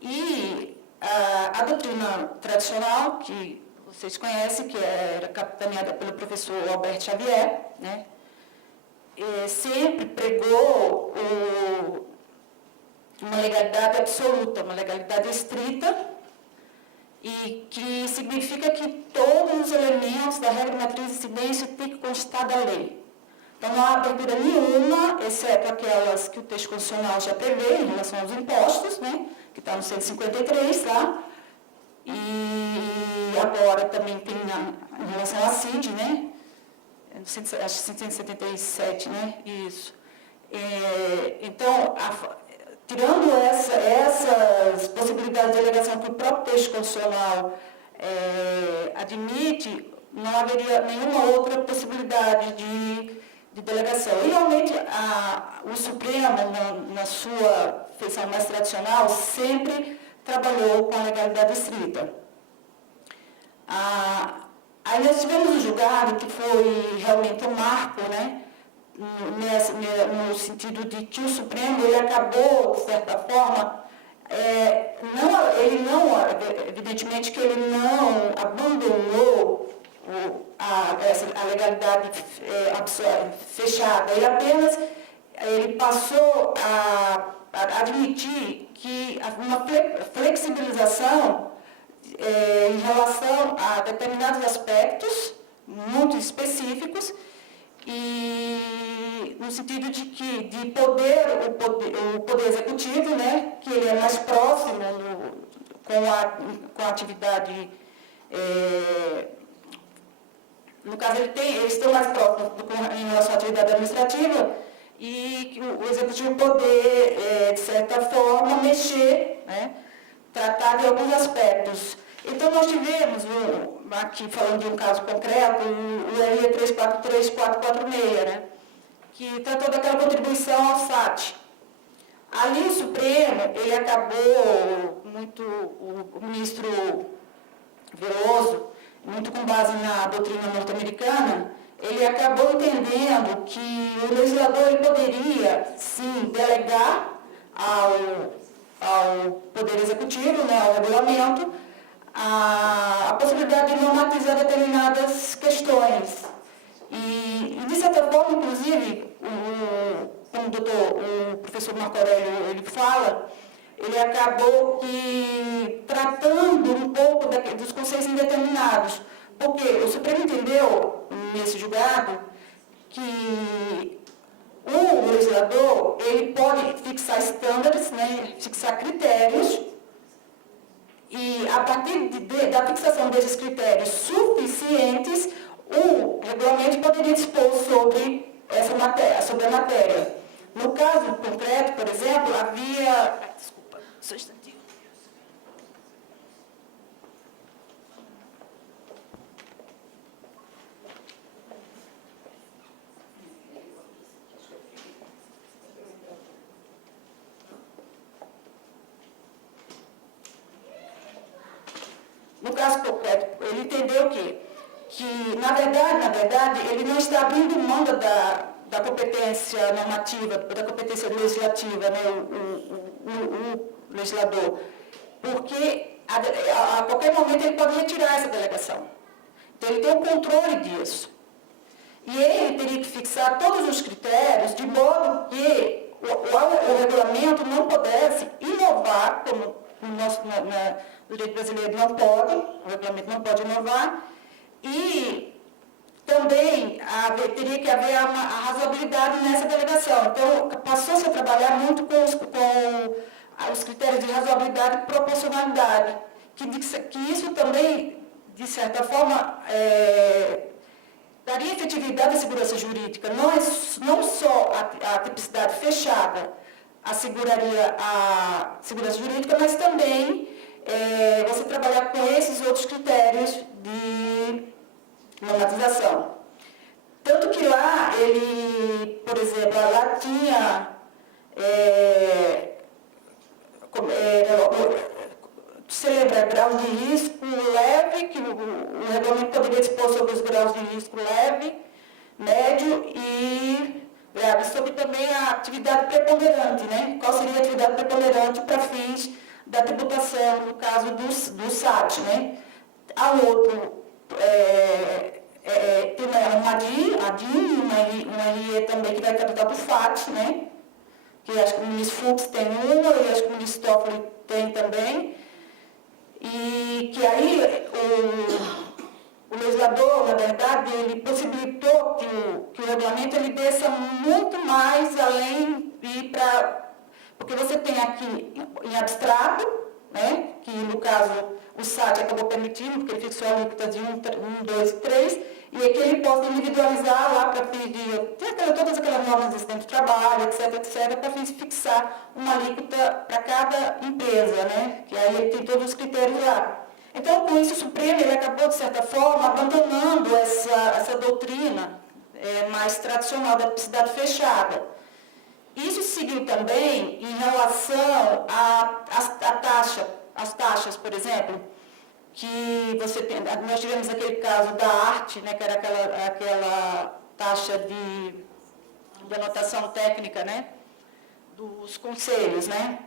E a doutrina tradicional, que vocês conhecem, que era capitaneada pelo professor Alberto Xavier, né? Sempre pregou uma legalidade absoluta, uma legalidade estrita, e que significa que todos os elementos da regra matriz de incidência têm que constar da lei. Então, não há abertura nenhuma, exceto aquelas que o texto constitucional já prevê em relação aos impostos, né, que está no 153 lá, e a agora também tem em relação à CID, né? Acho que 177, né? Isso. Então, tirando essas possibilidades de delegação que o próprio texto constitucional admite, não haveria nenhuma outra possibilidade de delegação. E, realmente, o Supremo, na sua feição mais tradicional, sempre trabalhou com a legalidade estrita. Aí nós tivemos um julgado que foi realmente um marco, né? No sentido de que o Supremo ele acabou, de certa forma, evidentemente que ele não abandonou a legalidade fechada, ele passou a admitir que uma flexibilização em relação a determinados aspectos muito específicos, e no sentido de que o poder executivo, né, que ele é mais próximo com a atividade, no caso eles estão mais próximos em relação à atividade administrativa, e que o executivo poder, de certa forma, mexer, né, tratar de alguns aspectos. Então, nós tivemos, aqui falando de um caso concreto, o RE 343-446, né, que tratou daquela contribuição ao SAT. Ali o Supremo, ele acabou, o ministro Veloso, muito com base na doutrina norte-americana, ele acabou entendendo que o legislador ele poderia, sim, delegar ao Poder Executivo, né, ao regulamento, a possibilidade de normatizar determinadas questões. E de certa forma, inclusive, como o professor Marco Aurélio ele fala, ele acabou tratando um pouco dos conceitos indeterminados, porque o Supremo entendeu, nesse julgado, que o legislador ele pode fixar estándares, né, fixar critérios, e a partir da fixação desses critérios suficientes, o regulamento poderia dispor sobre a matéria. No caso concreto, por exemplo, havia... Desculpa, só um instantinho. No caso concreto, ele entendeu que na verdade, ele não está abrindo mão da competência normativa, da competência legislativa, né, o legislador, porque a qualquer momento ele pode retirar essa delegação. Então, ele tem o controle disso. E ele teria que fixar todos os critérios de modo que o regulamento não pudesse inovar, como o direito brasileiro não pode, o regulamento não pode inovar, e também teria que haver a razoabilidade nessa delegação. Então, passou-se a trabalhar muito com os critérios de razoabilidade e proporcionalidade, que isso também, de certa forma, daria efetividade à segurança jurídica. Não só a tipicidade fechada asseguraria a segurança jurídica, mas também você trabalhar com esses outros critérios de normatização. Tanto que lá, por exemplo, lá tinha você lembra, graus de risco leve, que o regulamento poderia dispor sobre os graus de risco leve, médio e grave, sobre também a atividade preponderante, né? Qual seria a atividade preponderante para fins da tributação, no caso do SAT, né? Há outro, tem uma ADIM, uma RE também que vai tratar do FAT, né? Que acho que o ministro Fux tem uma, e acho que o ministro Toffoli tem também. E que aí o legislador, na verdade, ele possibilitou que o regulamento ele desça muito mais além porque você tem aqui em abstrato, né, que no caso o SAT acabou permitindo, porque ele fixou a alíquota de 1, 2 e 3, e é que ele possa individualizar lá para pedir, todas aquelas normas existentes do trabalho, etc., para fixar uma alíquota para cada empresa, né, que aí ele tem todos os critérios lá. Então, com isso, o Supremo ele acabou, de certa forma, abandonando essa doutrina mais tradicional da cidade fechada. Isso seguiu também em relação às taxas, por exemplo, que nós tivemos aquele caso da arte, né, que era aquela taxa de anotação técnica, né, dos conselhos, né.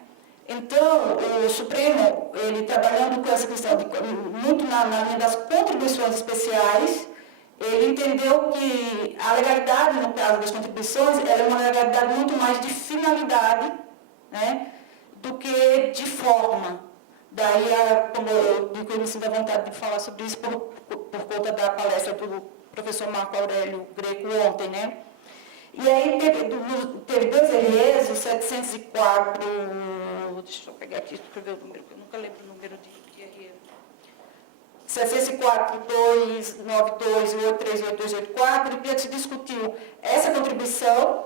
Então, o Supremo, ele trabalhando com essa questão, muito na linha das contribuições especiais, ele entendeu que a legalidade, no caso das contribuições, ela é uma legalidade muito mais de finalidade, né, do que de forma. Daí, como eu me sinto à vontade de falar sobre isso por conta da palestra do professor Marco Aurélio Greco ontem, né? E aí teve 2 REs, o 704, deixa eu pegar aqui, escrever o número, eu nunca lembro o número de RE. 704, 292 e 838284, e se discutiu essa contribuição,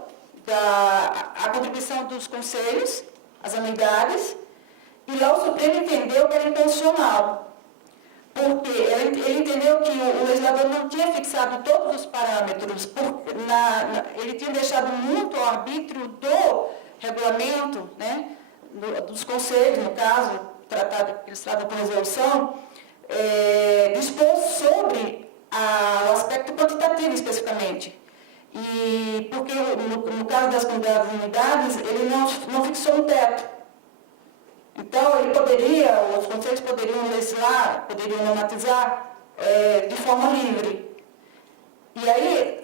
a contribuição dos conselhos, as anuidades, e lá o Supremo entendeu que era inconstitucional, porque ele entendeu que o legislador não tinha fixado todos os parâmetros, ele tinha deixado muito ao arbítrio do regulamento, né, dos conselhos, no caso, eles tratam por resolução, dispor sobre o aspecto quantitativo especificamente. E porque no caso das unidades, ele não fixou um teto. Então, os conselhos poderiam legislar, poderiam normatizar de forma livre. E aí,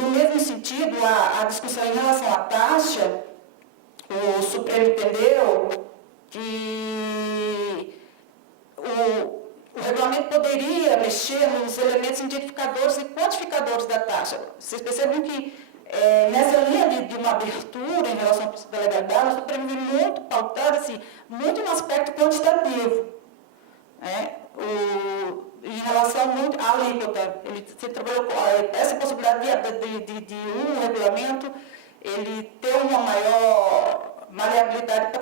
no mesmo sentido, a discussão em relação à taxa, o Supremo entendeu que o regulamento poderia mexer nos elementos identificadores e quantificadores da taxa. Vocês percebem que nessa linha de uma abertura em relação ao princípio da legalidade, o Supremo vem muito pautado, assim, muito no aspecto quantitativo. Né? Em relação muito à alíquota, ele trabalhou com essa possibilidade de um regulamento, ele ter uma maior maleabilidade para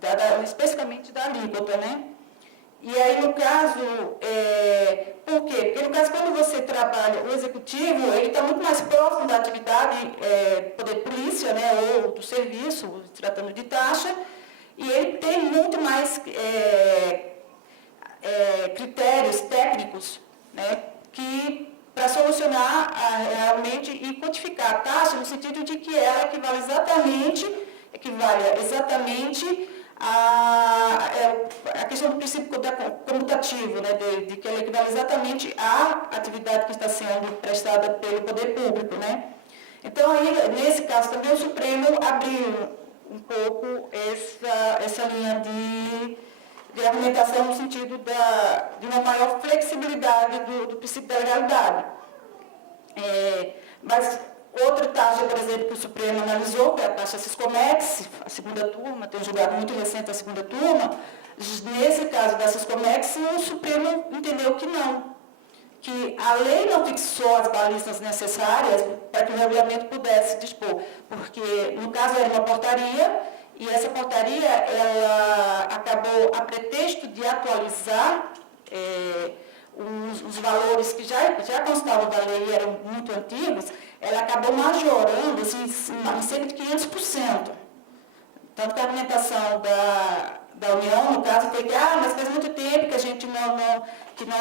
tratar especificamente da alíquota, né? E aí, no caso, por quê? Porque, no caso, quando você trabalha, o executivo, ele está muito mais próximo da atividade poder polícia, né, ou do serviço, tratando de taxa, e ele tem muito mais critérios técnicos, né, para solucionar realmente e quantificar a taxa, no sentido de que ela equivale exatamente a questão do princípio comutativo, né, de que ela equivale exatamente à atividade que está sendo prestada pelo poder público, né. Então, aí, nesse caso também, o Supremo abriu um pouco essa linha de argumentação no sentido de uma maior flexibilidade do princípio da legalidade. Mas outra taxa, por exemplo, que o Supremo analisou, que é a taxa Siscomex, a segunda turma, tem um julgado muito recente a segunda turma, nesse caso da Siscomex, o Supremo entendeu que não, que a lei não fixou as balizas necessárias para que o regulamento pudesse dispor, porque no caso era uma portaria, e essa portaria ela acabou a pretexto de atualizar os valores que já constavam da lei e eram muito antigos, ela acabou majorando assim, em cerca de 500%. Tanto que a argumentação da União, no caso, foi que mas faz muito tempo que a gente que não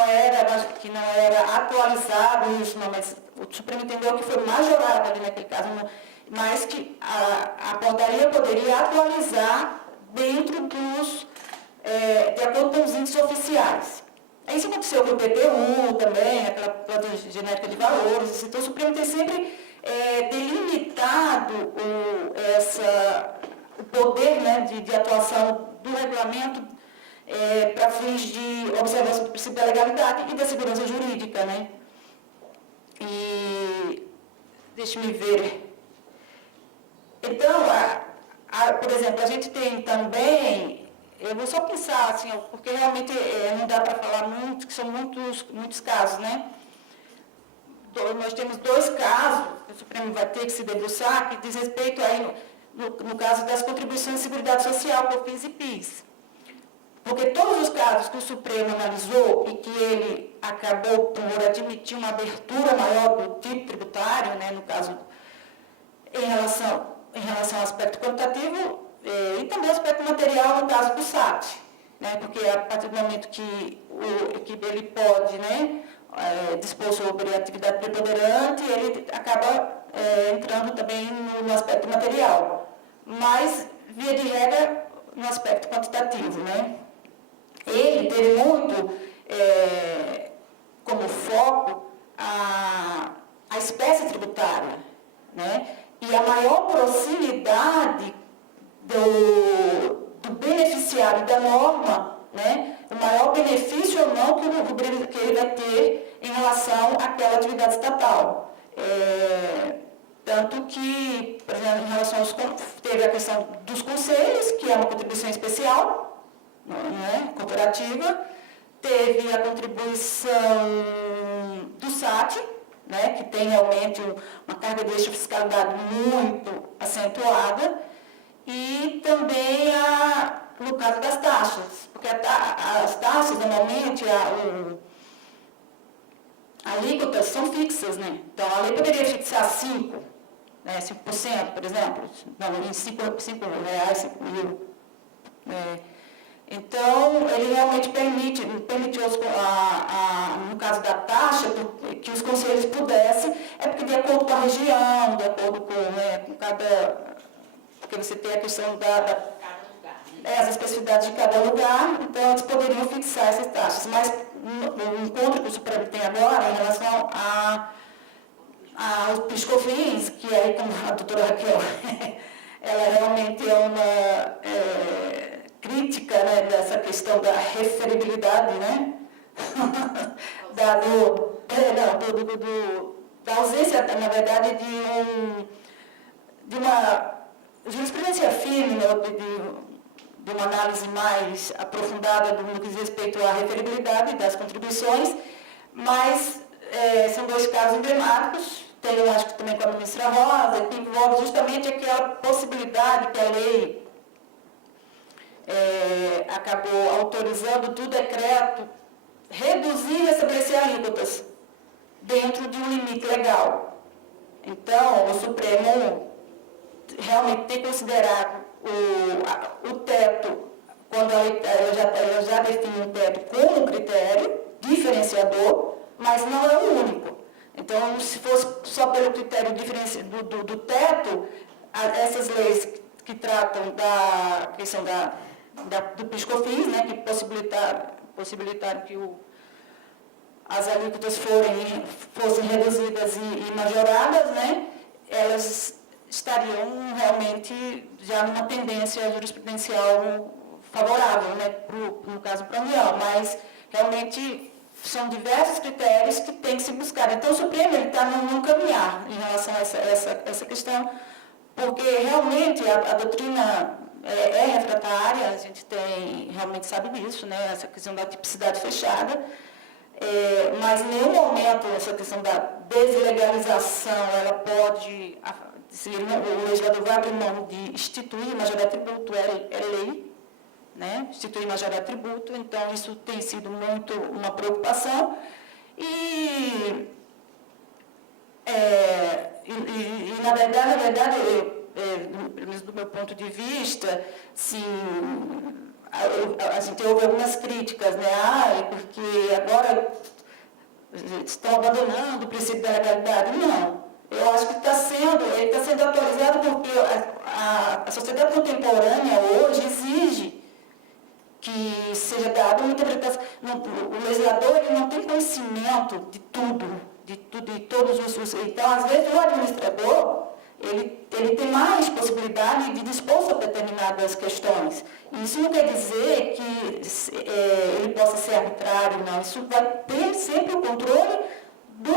era atualizado isso, não, mas o Supremo entendeu que foi majorado ali naquele caso, mas que a portaria poderia atualizar dentro de acordo com os índices oficiais. Isso aconteceu com o PTU também, aquela planta genética de valores. Então, o Supremo tem sempre delimitado o poder, né, de atuação do regulamento para fins de observância do princípio da legalidade e da segurança jurídica. Né? E deixe-me ver. Então, por exemplo, a gente tem também eu vou só pensar, assim, porque realmente não dá para falar muito, que são muitos casos, né? Nós temos 2 casos que o Supremo vai ter que se debruçar, que diz respeito aí, no caso das contribuições de seguridade social, COFINS e PIS. Porque todos os casos que o Supremo analisou e que ele acabou por admitir uma abertura maior do tipo tributário, né, no caso, em relação ao aspecto quantitativo, e também o aspecto material, no caso do SAT, né, porque a partir do momento que ele pode, né, dispor sobre a atividade preponderante, ele acaba entrando também no aspecto material, mas, via de regra, no aspecto quantitativo, né. Ele teve muito como foco a espécie tributária, né? E a maior proximidade do beneficiário da norma, né? O maior benefício ou não que ele vai ter em relação àquela atividade estatal. Tanto que, por exemplo, em relação teve a questão dos conselhos, que é uma contribuição especial, né, cooperativa, teve a contribuição do SAT, né, que tem realmente uma carga de fiscalidade muito acentuada, e também no caso das taxas, porque as taxas, normalmente, alíquotas são fixas, né? Então, a lei poderia fixar 5%, né, 5%, por exemplo, não, em R$5, 5.000. Então, ele realmente permitiu, no caso da taxa, que os conselhos pudessem, porque de acordo com a região, de acordo com cada... Porque você tem a questão as especificidades de cada lugar, então eles poderiam fixar essas taxas. Mas no encontro que o Supremo tem agora, em relação aos PIS/COFINS, que aí, como a doutora Raquel, ela realmente é uma... crítica, né, dessa questão da referibilidade, né? Da ausência, na verdade, de uma jurisprudência firme, né, de uma análise mais aprofundada no que diz respeito à referibilidade das contribuições, mas são 2 casos emblemáticos. Tem, eu acho que também com a ministra Rosa, que envolve justamente aquela possibilidade que a lei acabou autorizando do decreto reduzir e estabelecer alíquotas dentro de um limite legal. Então, o Supremo realmente tem considerado o teto, quando ela já define o teto como um critério diferenciador, mas não é o único. Então, se fosse só pelo critério do teto, essas leis que tratam da questão do PIS/COFINS, né, que possibilitaram que as alíquotas fossem reduzidas e majoradas, né, elas estariam realmente já numa tendência jurisprudencial favorável, né, no caso para a União, mas realmente são diversos critérios que tem que se buscar. Então, o Supremo está num caminhar em relação a essa questão, porque realmente a doutrina é refratária, a gente realmente sabe disso, né, essa questão da tipicidade fechada, mas em nenhum momento essa questão da deslegalização, ela pode, se o legislador vai abrir mão de instituir majoriade tributo, é lei, né, instituir majoriade tributo, então isso tem sido muito uma preocupação, e na verdade, pelo menos do meu ponto de vista, sim, a gente ouve algumas críticas, né? Porque agora estão abandonando o princípio da legalidade. Não. Eu acho que ele está sendo atualizado porque a sociedade contemporânea hoje exige que seja dada uma interpretação. O legislador ele não tem conhecimento de tudo, de todos os... Então, às vezes, o administrador ele tem mais possibilidade de dispor sobre determinadas questões. Isso não quer dizer que ele possa ser arbitrário, não. Isso vai ter sempre o controle do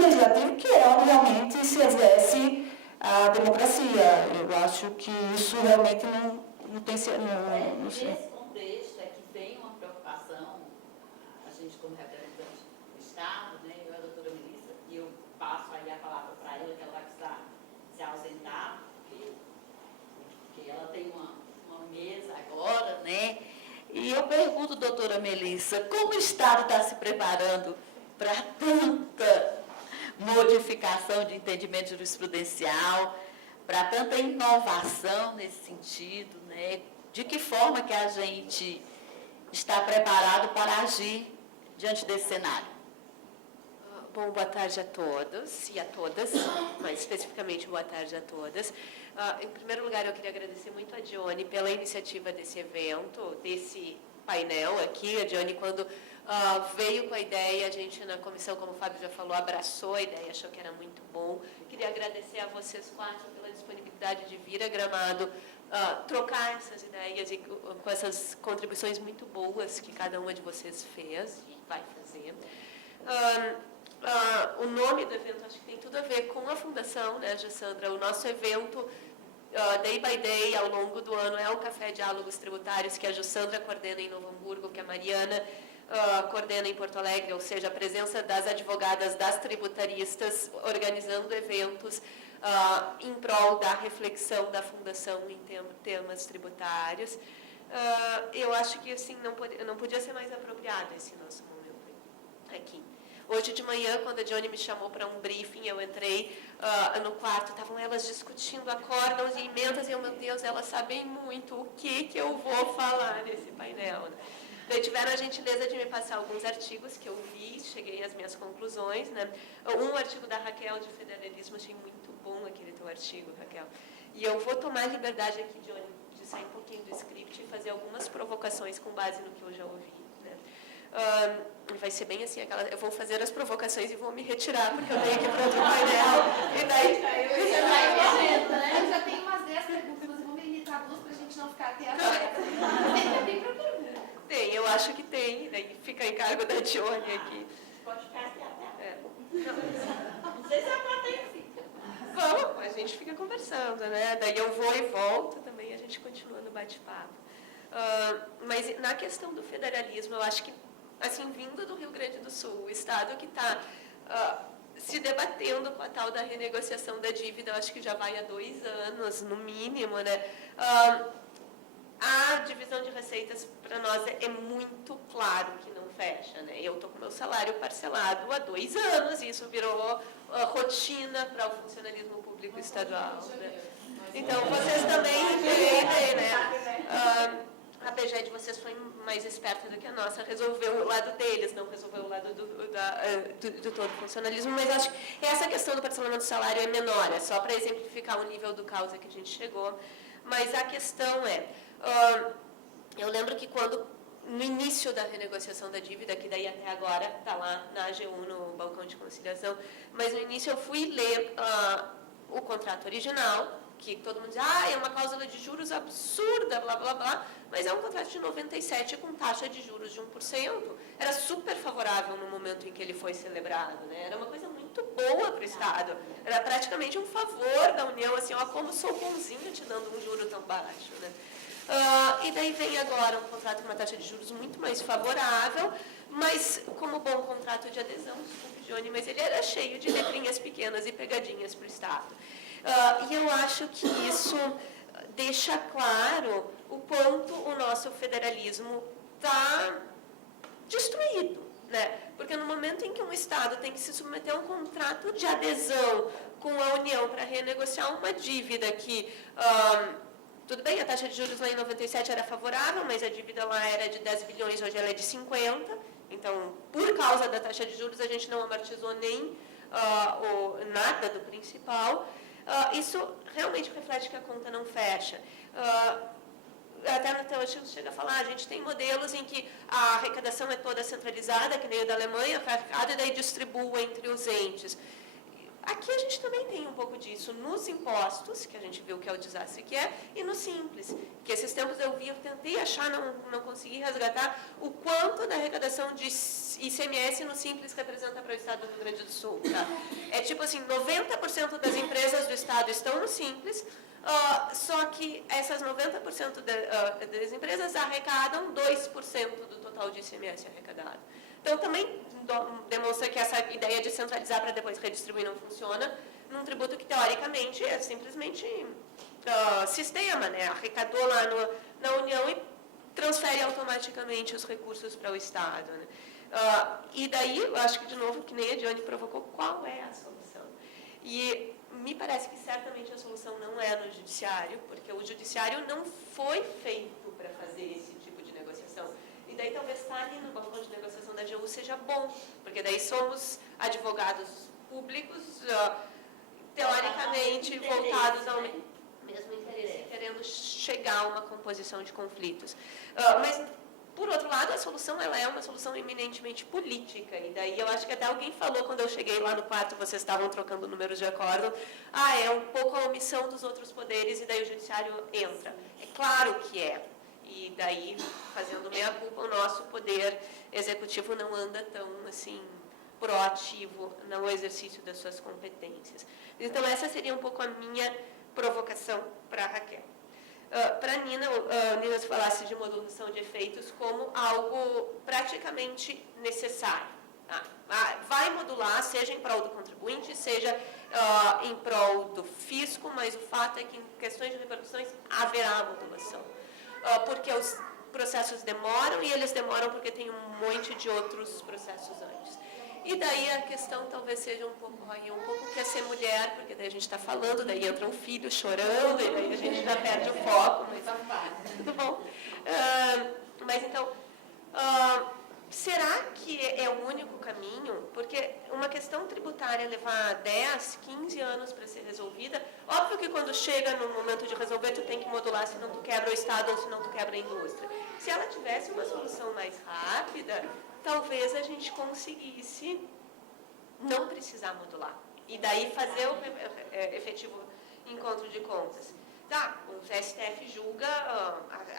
legislativo, que é onde realmente se exerce a democracia. Eu acho que isso realmente não tem... Nesse contexto é que vem uma preocupação, a gente como representante do Estado, né, eu e a doutora Melissa, e eu passo aí a palavra para ela, que ela vai precisar se ausentar, porque ela tem uma mesa agora, né? E eu pergunto, doutora Melissa, como o Estado está se preparando para tanta modificação de entendimento jurisprudencial, para tanta inovação nesse sentido, né? De que forma que a gente está preparado para agir diante desse cenário? Bom, boa tarde a todos e a todas, mas especificamente boa tarde a todas. Em primeiro lugar, eu queria agradecer muito a Dione pela iniciativa desse evento, desse painel aqui. A Dione, quando veio com a ideia, a gente na comissão, como o Fábio já falou, abraçou a ideia, achou que era muito bom. Queria agradecer a vocês quatro pela disponibilidade de vir a Gramado, trocar essas ideias e com essas contribuições muito boas que cada uma de vocês fez e vai fazer. O nome do evento acho que tem tudo a ver com a fundação, né, Gessandra? O nosso evento, Day by Day, ao longo do ano, é o Café Diálogos Tributários, que a Gessandra coordena em Novo Hamburgo, que a Mariana coordena em Porto Alegre, ou seja, a presença das advogadas, das tributaristas, organizando eventos em prol da reflexão da fundação em temas tributários. Eu acho que assim, não podia ser mais apropriado esse nosso momento aqui. Hoje de manhã, quando a Dione me chamou para um briefing, eu entrei no quarto, estavam elas discutindo acórdãos e emendas, e eu, meu Deus, elas sabem muito o que eu vou falar nesse painel. Né? Daí tiveram a gentileza de me passar alguns artigos que eu vi, cheguei às minhas conclusões. Né? Um artigo da Raquel de federalismo, achei muito bom aquele teu artigo, Raquel. E eu vou tomar a liberdade aqui, Dione, de sair um pouquinho do script e fazer algumas provocações com base no que eu já ouvi. Vai ser bem assim, eu vou fazer as provocações e vou me retirar, porque eu tenho que ir para outro painel. E daí... Você vai correndo, né? Eu já tenho umas 10 perguntas, mas vamos limitar duas para a gente não ficar até a seta. Tem também para pergunta. Tem, eu acho que tem, daí fica em cargo da Dione aqui. Pode ficar até a É. Não sei se a plateia fica. Vamos, a gente fica conversando, né? Daí eu vou e volto também, a gente continua no bate-papo. Mas na questão do federalismo, eu acho que, assim, vindo do Rio Grande do Sul, o Estado que está se debatendo com a tal da renegociação da dívida, eu acho que já vai há 2 anos, no mínimo, né? A divisão de receitas, para nós, é muito claro que não fecha, né? Eu estou com meu salário parcelado há 2 anos, e isso virou rotina para o funcionalismo público estadual, né? Então, vocês também entendem, né? A PGE de vocês foi mais esperta do que a nossa, resolveu o lado deles, não resolveu o lado do todo o funcionalismo, mas acho que essa questão do parcelamento do salário é menor, é só para exemplificar o nível do caos a que a gente chegou. Mas a questão é, eu lembro que quando, no início da renegociação da dívida, que daí até agora está lá na AGU, no balcão de conciliação, mas no início eu fui ler o contrato original, que todo mundo diz, é uma cláusula de juros absurda, blá, blá, blá, mas é um contrato de 97 com taxa de juros de 1%. Era super favorável no momento em que ele foi celebrado, né? Era uma coisa muito boa para o Estado. Era praticamente um favor da União, assim, como sou bonzinho te dando um juro tão baixo, né? E daí vem agora um contrato com uma taxa de juros muito mais favorável, mas como bom contrato de adesão, desculpe, Dione, mas ele era cheio de letrinhas pequenas e pegadinhas para o Estado. E eu acho que isso deixa claro o quanto o nosso federalismo está destruído, né? Porque no momento em que um Estado tem que se submeter a um contrato de adesão com a União para renegociar uma dívida que, tudo bem, a taxa de juros lá em 97 era favorável, mas a dívida lá era de 10 bilhões, hoje ela é de 50, então, por causa da taxa de juros, a gente não amortizou nem nada do principal. Isso realmente reflete que a conta não fecha. Até no teu artigo chega a falar, a gente tem modelos em que a arrecadação é toda centralizada, que nem o da Alemanha, e daí distribui entre os entes. Aqui a gente também tem um pouco disso nos impostos, que a gente viu que é o desastre que é, e no Simples, que esses tempos eu vi eu tentei achar, não consegui resgatar, o quanto da arrecadação de ICMS no Simples representa para o Estado do Rio Grande do Sul. Tá? É tipo assim, 90% das empresas do Estado estão no Simples, só que essas 90% das empresas arrecadam 2% do total de ICMS arrecadado. Então, também demonstra que essa ideia de centralizar para depois redistribuir não funciona num tributo que, teoricamente, é simplesmente sistema, né? Arrecadou lá na União e transfere automaticamente os recursos para o Estado. Né? E daí, eu acho que, de novo, que nem a Dione provocou, qual é a solução? E me parece que certamente a solução não é no judiciário, porque o judiciário não foi feito para fazer esse tipo de negociação. E daí talvez estar ali no balcão de negociação da AGU seja bom, porque daí somos advogados públicos, teoricamente voltados ao mesmo interesse, querendo chegar a uma composição de conflitos. Mas, por outro lado, a solução ela é uma solução eminentemente política, e daí eu acho que até alguém falou quando eu cheguei lá no quarto, vocês estavam trocando números de acórdão, é um pouco a omissão dos outros poderes, e daí o judiciário entra. É claro que é. E daí, fazendo meia culpa, o nosso poder executivo não anda tão, assim, proativo no exercício das suas competências. Então, essa seria um pouco a minha provocação para a Raquel. Para a Nina, Nina se falasse de modulação de efeitos como algo praticamente necessário. Tá? Vai modular, seja em prol do contribuinte, seja em prol do fisco, mas o fato é que em questões de repercussões haverá modulação. Porque os processos demoram e eles demoram porque tem um monte de outros processos antes. E daí a questão talvez seja um pouco quer ser mulher, porque daí a gente está falando, daí entra um filho chorando, e daí a gente já perde o foco, mas tudo bom. Mas então, será que é o único caminho? Porque uma questão tributária levar 10, 15 anos para ser resolvida, óbvio que quando chega no momento de resolver, tu tem que modular, senão tu quebra o Estado ou senão tu quebra a indústria. Se ela tivesse uma solução mais rápida, talvez a gente conseguisse não precisar modular. E daí fazer o efetivo encontro de contas. Tá, o STF julga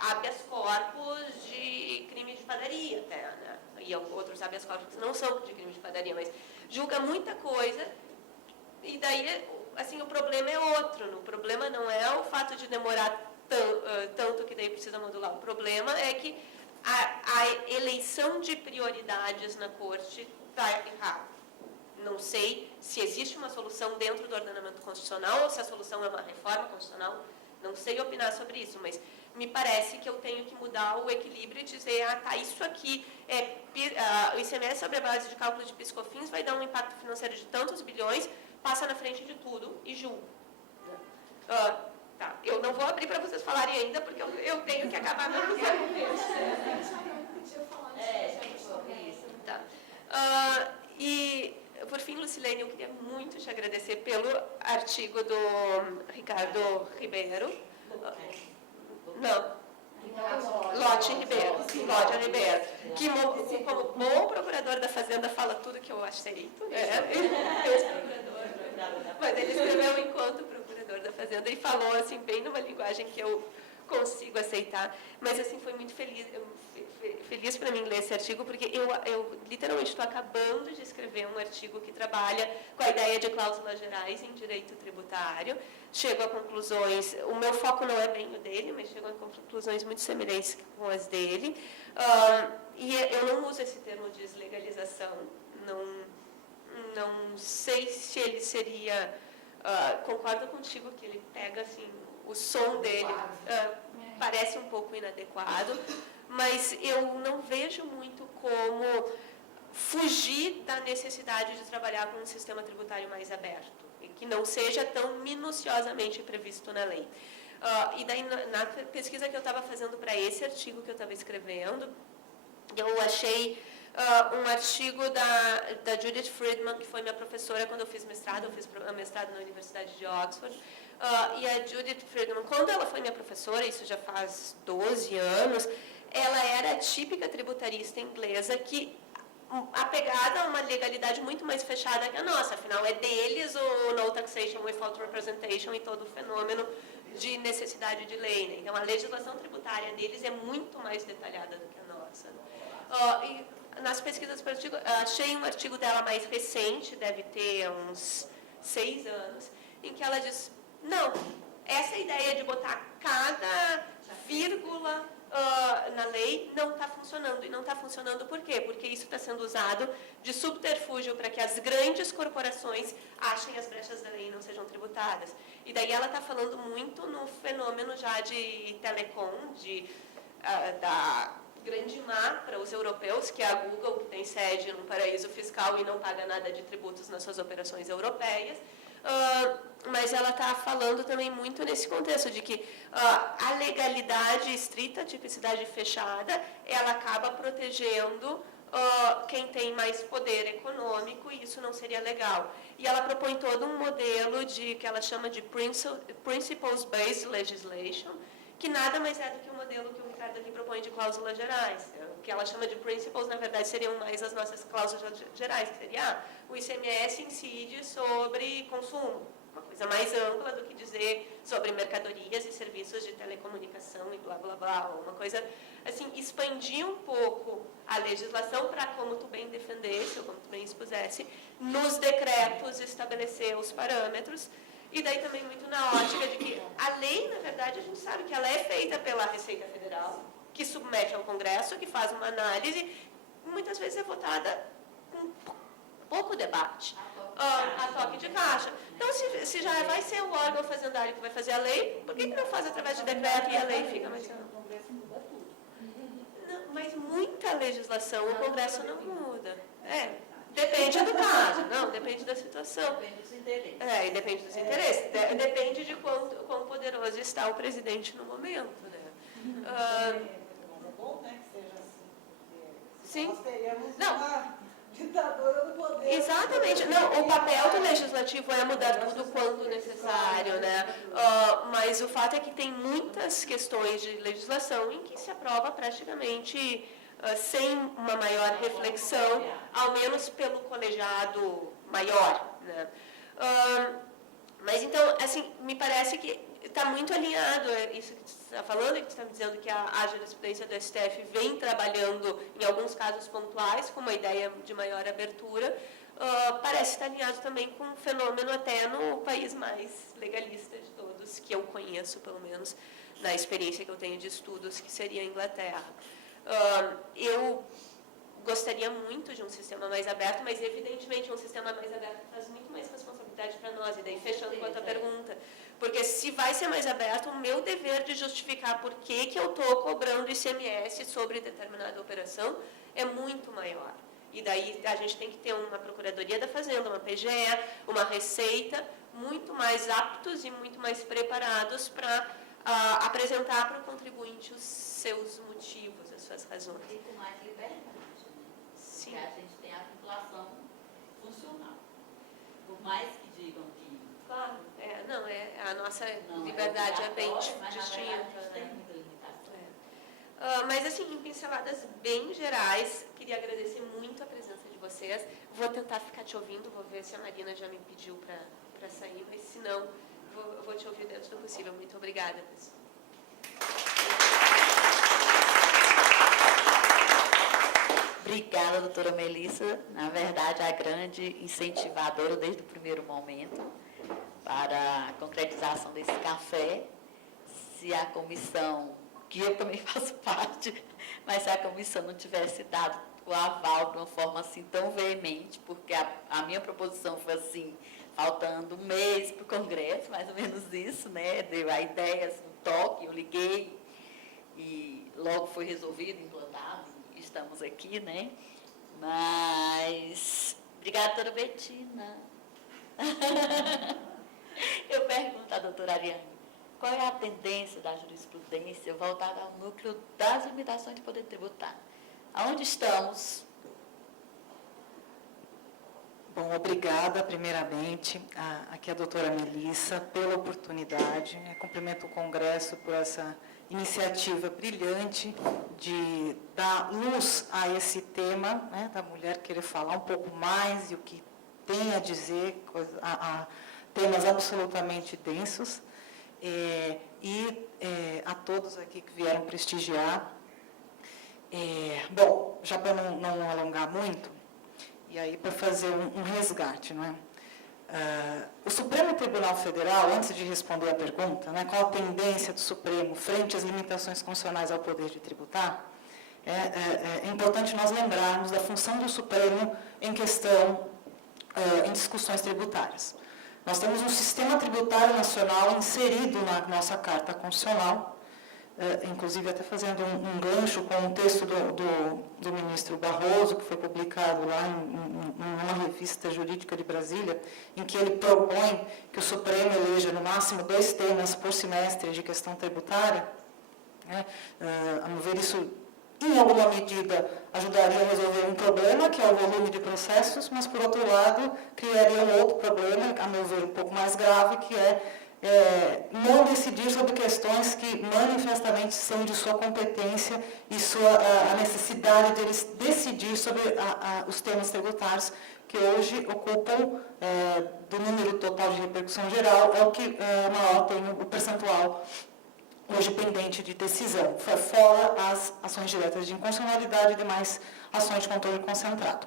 habeas corpus de crime de padaria, até, né? E outros habeas corpus que não são de crime de padaria, mas julga muita coisa, e daí, assim, o problema é outro. O problema não é o fato de demorar tanto que daí precisa modular. O problema é que a eleição de prioridades na corte está errada. Não sei se existe uma solução dentro do ordenamento constitucional ou se a solução é uma reforma constitucional. Não sei opinar sobre isso, mas me parece que eu tenho que mudar o equilíbrio e dizer, isso aqui o ICMS sobre a base de cálculo de PIS/COFINS vai dar um impacto financeiro de tantos bilhões, passa na frente de tudo e julga. Tá, eu não vou abrir para vocês falarem ainda, porque eu tenho que acabar meus argumentos. Tá. E, por fim, Lucilene, eu queria muito te agradecer pelo artigo do Ricardo Ribeiro. Não. Lótia Ribeiro, que como bom procurador da Fazenda fala tudo que eu aceito, mas ele escreveu enquanto procurador da Fazenda e falou assim bem numa linguagem que eu consigo aceitar, mas assim foi muito feliz para mim ler esse artigo, porque eu literalmente estou acabando de escrever um artigo que trabalha com a ideia de cláusulas gerais em direito tributário. Chego a conclusões, o meu foco não é bem o dele, mas chego a conclusões muito semelhantes com as dele. E eu não uso esse termo de deslegalização, não sei se ele seria, concordo contigo que ele pega assim, o som dele parece um pouco inadequado, mas eu não vejo muito como fugir da necessidade de trabalhar com um sistema tributário mais aberto, e que não seja tão minuciosamente previsto na lei. E daí, na pesquisa que eu estava fazendo para esse artigo que eu estava escrevendo, eu achei um artigo da Judith Friedman, que foi minha professora quando eu fiz mestrado na Universidade de Oxford. E a Judith Friedman, quando ela foi minha professora, isso já faz 12 anos, ela era a típica tributarista inglesa que apegada a uma legalidade muito mais fechada que a nossa. Afinal, é deles o no taxation without representation e todo o fenômeno de necessidade de lei. Né? Então, a legislação tributária deles é muito mais detalhada do que a nossa. E nas pesquisas, achei um artigo dela mais recente, deve ter uns 6 anos, em que ela diz, não, essa ideia de botar cada vírgula na lei não está funcionando. E não está funcionando por quê? Porque isso está sendo usado de subterfúgio para que as grandes corporações achem as brechas da lei e não sejam tributadas. E daí ela está falando muito no fenômeno já de telecom, da grande má para os europeus, que é a Google, que tem sede num paraíso fiscal e não paga nada de tributos nas suas operações europeias. Mas ela está falando também muito nesse contexto de que a legalidade estrita, a tipicidade fechada, ela acaba protegendo quem tem mais poder econômico, e isso não seria legal. E ela propõe todo um modelo que ela chama de Principles-Based Legislation, que nada mais é do que o modelo que o Ricardo aqui propõe de cláusulas gerais. O que ela chama de principles, na verdade, seriam mais as nossas cláusulas gerais, que seria o ICMS incide sobre consumo, uma coisa mais ampla do que dizer sobre mercadorias e serviços de telecomunicação e blá, blá, blá, uma coisa, assim, expandir um pouco a legislação para, como tu bem defendesse, ou como tu bem expusesse, nos decretos estabelecer os parâmetros. E daí também muito na ótica de que a lei, na verdade, a gente sabe que ela é feita pela Receita Federal, que submete ao Congresso, que faz uma análise, muitas vezes é votada com pouco debate, a toque de caixa. Então, se já vai ser o órgão fazendário que vai fazer a lei, por que não faz através de decreto e a lei fica mais... Não, mas muita legislação o Congresso não muda. Depende do caso, depende da situação. Depende dos interesses. E depende dos interesses. Depende de quão poderoso está o presidente no momento. Né? Mas é bom, né, que seja assim. Sim. Nós teríamos uma ditadura do poder. Exatamente. Não, o papel do legislativo é mudar tudo quando necessário, né? Mas o fato é que tem muitas questões de legislação em que se aprova praticamente sem uma maior reflexão, ao menos pelo colegiado maior, né? Mas então, assim, me parece que está muito alinhado isso que você está falando, e que você está me dizendo que a jurisprudência do STF vem trabalhando, em alguns casos pontuais, com uma ideia de maior abertura, parece estar alinhado também com um fenômeno até no país mais legalista de todos, que eu conheço, pelo menos, na experiência que eu tenho de estudos, que seria a Inglaterra. Eu gostaria muito de um sistema mais aberto, mas, evidentemente, um sistema mais aberto traz muito mais responsabilidade para nós. E daí, fechando com a tua pergunta, porque se vai ser mais aberto, o meu dever de justificar por que eu estou cobrando ICMS sobre determinada operação é muito maior. E daí a gente tem que ter uma Procuradoria da Fazenda, uma PGE, uma Receita, muito mais aptos e muito mais preparados para apresentar para o contribuinte os seus motivos, as suas razões. E com mais liberdade, né? Sim. Porque a gente tem a vinculação funcional. Por mais que digam que... Claro, a nossa não, liberdade é bem obrigatório, mas, na distinta. verdade, tem Né? muita limitação. Mas, assim, em pinceladas bem gerais, queria agradecer muito a presença de vocês. Vou tentar ficar te ouvindo, vou ver se a Marina já me pediu para sair, mas se não, vou te ouvir dentro do possível. Muito obrigada, pessoal. Obrigada, doutora Melissa. Na verdade, a grande incentivadora desde o primeiro momento para a concretização desse café. Se a comissão, que eu também faço parte, mas se a comissão não tivesse dado o aval de uma forma assim tão veemente, porque a minha proposição foi assim, faltando um mês para o Congresso, mais ou menos isso, né? Deu a ideia, assim, um toque, eu liguei e logo foi resolvido, implantado, e estamos aqui, né? Mas, obrigada, doutora Betina. Eu pergunto à doutora Ariane, qual é a tendência da jurisprudência voltada ao núcleo das limitações de poder tributar? Aonde estamos? Bom, obrigada, primeiramente, aqui a doutora Melissa, pela oportunidade. Cumprimento o Congresso por essa iniciativa brilhante de dar luz a esse tema, né, da mulher querer falar um pouco mais e o que tem a dizer, temas absolutamente densos. a todos aqui que vieram prestigiar. Bom, já para não alongar muito, e aí para fazer um resgate, não é? O Supremo Tribunal Federal, antes de responder a pergunta, né, qual a tendência do Supremo frente às limitações constitucionais ao poder de tributar, é importante nós lembrarmos da função do Supremo em questão, em discussões tributárias. Nós temos um sistema tributário nacional inserido na nossa Carta Constitucional, inclusive até fazendo um gancho com um texto do ministro Barroso, que foi publicado lá em uma revista jurídica de Brasília, em que ele propõe que o Supremo eleja no máximo 2 temas por semestre de questão tributária. A meu ver, isso, em alguma medida, ajudaria a resolver um problema, que é o volume de processos, mas, por outro lado, criaria um outro problema, a meu ver, um pouco mais grave, que não decidir sobre questões que manifestamente são de sua competência e a necessidade de eles decidir sobre os temas tributários que hoje ocupam, do número total de repercussão geral, é o que maior tem o percentual hoje pendente de decisão, fora as ações diretas de inconstitucionalidade e demais ações de controle concentrado.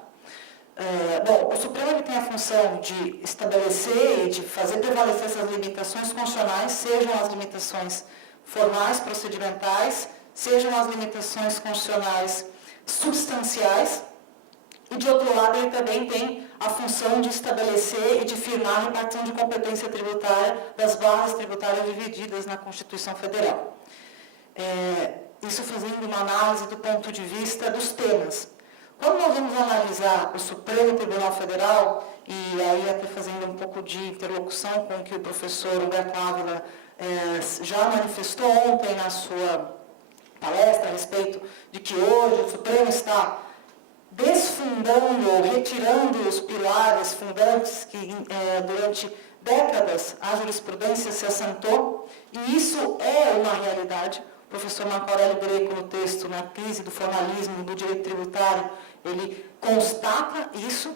Bom, o Supremo ele tem a função de estabelecer e de fazer prevalecer essas limitações constitucionais, sejam as limitações formais, procedimentais, sejam as limitações constitucionais substanciais, e, de outro lado, ele também tem a função de estabelecer e de firmar a repartição de competência tributária das bases tributárias divididas na Constituição Federal. Isso fazendo uma análise do ponto de vista dos temas. Quando nós vamos analisar o Supremo Tribunal Federal, e aí até fazendo um pouco de interlocução com o que o professor Humberto Ávila já manifestou ontem na sua palestra a respeito de que hoje o Supremo está desfundando ou retirando os pilares fundantes que durante décadas a jurisprudência se assentou, e isso é uma realidade. O professor Marco Aurélio Greco, no texto Na Crise do Formalismo do Direito Tributário, ele constata isso,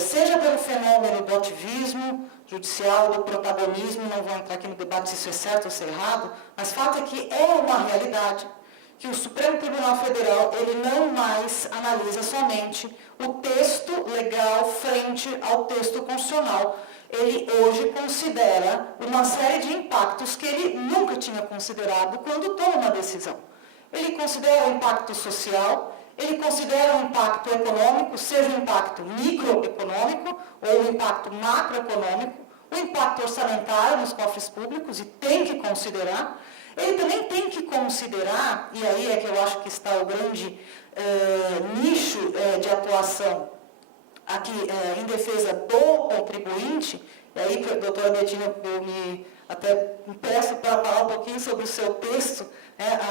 seja pelo fenômeno do ativismo judicial, do protagonismo, não vou entrar aqui no debate se isso é certo ou se é errado, mas fato é que é uma realidade que o Supremo Tribunal Federal ele não mais analisa somente o texto legal frente ao texto constitucional. Ele hoje considera uma série de impactos que ele nunca tinha considerado quando toma uma decisão. Ele considera o impacto social, ele considera o impacto econômico, seja o impacto microeconômico ou o impacto macroeconômico, o impacto orçamentário nos cofres públicos, e tem que considerar. Ele também tem que considerar, e aí é que eu acho que está o grande nicho de atuação aqui em defesa do contribuinte, e aí, doutora Betina, eu até me peço para falar um pouquinho sobre o seu texto,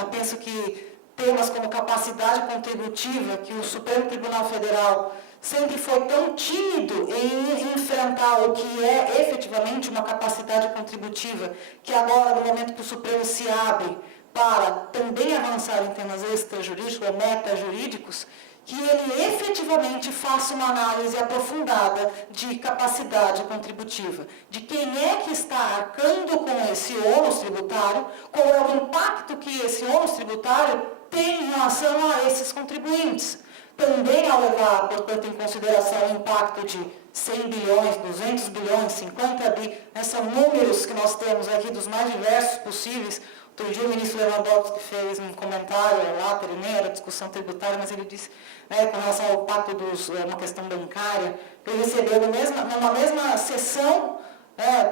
penso que temas como capacidade contributiva, que o Supremo Tribunal Federal sempre foi tão tímido em enfrentar o que é efetivamente uma capacidade contributiva, que agora, no momento que o Supremo se abre para também avançar em temas extrajurídicos ou metajurídicos, que ele efetivamente faça uma análise aprofundada de capacidade contributiva, de quem é que está arcando com esse ônus tributário, qual é o impacto que esse ônus tributário tem em relação a esses contribuintes. Também ao levar, portanto, em consideração o impacto de 100 bilhões, 200 bilhões, 50 bilhões, são números que nós temos aqui dos mais diversos possíveis. Outro dia o ministro Lewandowski fez um comentário lá, nem era discussão tributária, mas ele disse, com relação ao impacto uma questão bancária, ele recebeu numa mesma sessão,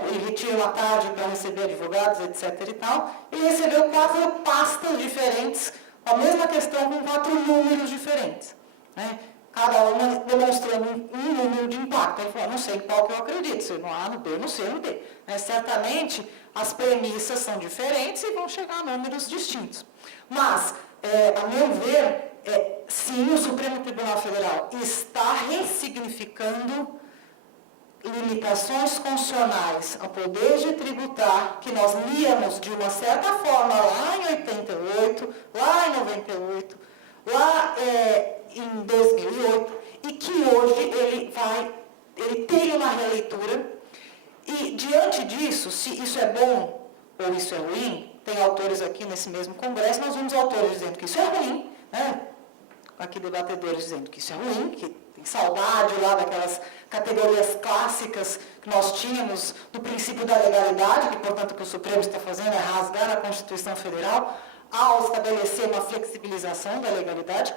ele retira uma tarde para receber advogados, etc. e tal, ele recebeu 4 pastas diferentes, a mesma questão com 4 números diferentes. Cada uma demonstrando um número de impacto. Ele falou, não sei em qual que eu acredito, se no A, no B, no C, no D. Certamente, as premissas são diferentes e vão chegar a números distintos. Mas, a meu ver, sim, o Supremo Tribunal Federal está ressignificando limitações constitucionais ao poder de tributar, que nós líamos de uma certa forma lá em 88, lá em 98, lá em 2008, e que hoje ele tem uma releitura, e diante disso, se isso é bom ou isso é ruim, tem autores aqui nesse mesmo congresso, nós vimos autores dizendo que isso é ruim, né? Aqui debatedores dizendo que isso é ruim, que tem saudade lá daquelas categorias clássicas que nós tínhamos do princípio da legalidade, que, portanto, o que o Supremo está fazendo é rasgar a Constituição Federal ao estabelecer uma flexibilização da legalidade.